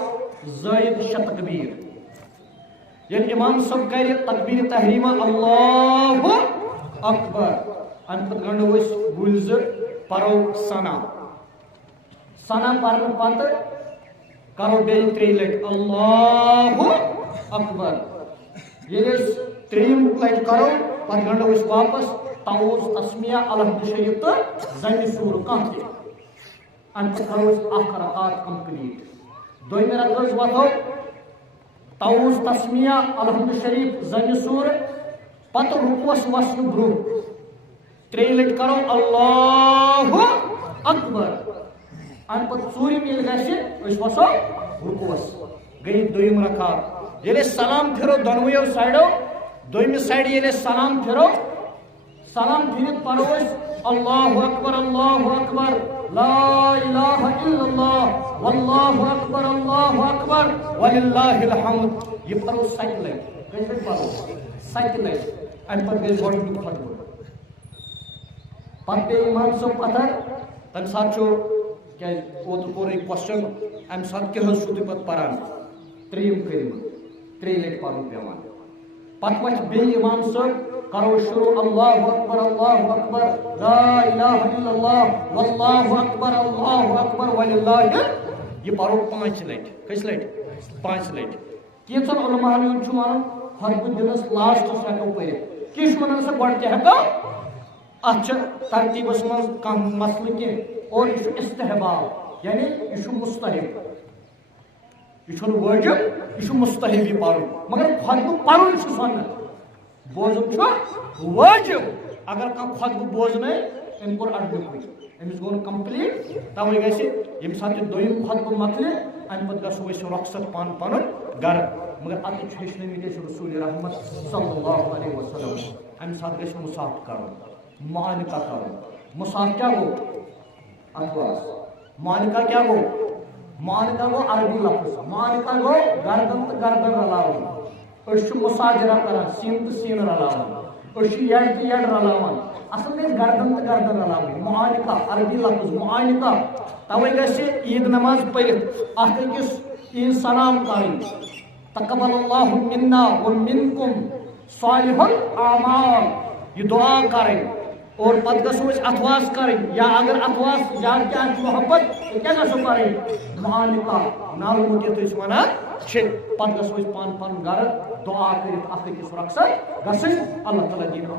زائد شہ تکبیر یل امام صاحب کر تکبیر تحریمہ اللہ اکبر ام پتہ گنڈو اس گلز پرو سنا سنا پرن پتہ کرو بیٚیہِ 3 لٹہِ اللہ اکبر ییٚلہِ أسۍ 3 لٹہِ کرو پتہٕ گنڈو أسۍ واپس تعوذ تسمیہ الحمد شریف تہٕ زنہِ سوٗر کانٛہہ تہِ ام پتہٕ کرو أسۍ اکھ رکعت کمپلیٹ دوٚیمہِ رکعت واتھو تعوذ تسمیہ الحمد شریف زنہِ سوٗر پتہٕ رکوعس وسنہٕ برونٛہہ 3 لٹہِ کرو اللہ اکبر ام پتہٕ ژوٗرِم ییٚلہِ گژھِ أسۍ وسو رکوعس گٔے دوٚیِم رکعت ییٚلہِ أسۍ سلام پھِرو دۄنوٕیو سایڈو دوٚیمہِ سایڈٕ ییٚلہِ أسۍ سلام پھِرو سلام پھِرِتھ پرو أسۍ اللہ اکبر لا الہ الا اللہ واللہ اکبر وللہ الحمد یہ پرو 7 لٹہِ کٔژِ لٹہِ پرو 7 لٹہِ امہِ پتہٕ گژھِ گۄڈنیُک خطبہٕ پتہٕ پیٚیہِ امام صٲب پتھر تمہِ ساتہٕ چھُ کیٛازِ اوترٕ کوٚر أکۍ کوسچن امہِ ساتہٕ کیٛاہ حظ چھُو تُہۍ پتہٕ پران 3 کٔرِو 3 لٹہِ پرُن پیٚوان پتہٕ وۄتھِ بیٚیہِ امام صٲب کرو شروع اللہ اکبر لا الہ الا اللہ واللہ اکبر وللہ یہ پرو 5 لٹہِ کٔژِ لٹہِ 5 لٹہِ کینٛژن علماہن ہُنٛد چھُ ونُن خطبہٕ دِنس لاسٹس ہیٚکو پٔرِتھ کینٛہہ چھِ ونان سا گۄڈٕ تہِ ہیٚکو اتھ چھِ ترتیٖبس منٛز کانٛہہ مسلہٕ کینٛہہ اور یہ چھُ استحباب یعنی یہ چھُ مستحب یہ چھُنہٕ واجب یہ چھُ مستحب یہ پرُن مگر خطبہٕ پرُن چھُ سنت بوزُن چھُ واجب اگر کانٛہہ خطبہٕ بوزنٲے أمۍ کوٚر اڈنُکُے أمِس گوٚو نہٕ کمپلیٖٹ تَوَے گژھِ ییٚمہِ ساتہٕ یہِ دوٚیِم خطبہٕ مۄکلہِ اَمہِ پتہٕ گژھو أسۍ رۄخصت پنُن گرٕ مگر اتہِ چھُ ہیٚچھنٲومٕتۍ أسۍ رسوٗلِ رحمت صلی اللہ علیہ وسلم امہِ ساتہٕ گژھِ مُصاف کرُن معانقہ کرُن مُصاف کیٛاہ گوٚو معانقہ کیا گو معانقہ گو عربی لفظ معانقہ گو گردن تو گردن رلاون أسۍ چھِ مصاجرہ کران سین تو سین رلاون أسۍ چھِ یڈ تو یڈ رلاون اصل گژھِ گردن تو گردن رلاون معانقہ عربی لفظ معانقہ توے گژھِ عید نماز پٔرِتھ اکھ أکِس یِہنٛز سلام کرٕنۍ تقبل اللہ منا ومنکم صالح الاعمال یہ دعا کرٕنۍ اور پتہ گژھو أسۍ اتھواس کرٕنۍ یا اگر اتھواس زیادٕ تہِ آسہِ محبت کیٛاہ گژھو کرٕنۍ معانقہ نالمُت یتھ أسۍ ونان چھِ پتہٕ گژھو أسۍ پنُن گرٕ دعا کٔرِتھ اکھ أکِس رۄخصت گژھٕنۍ اللہ تعالیٰ دِیِن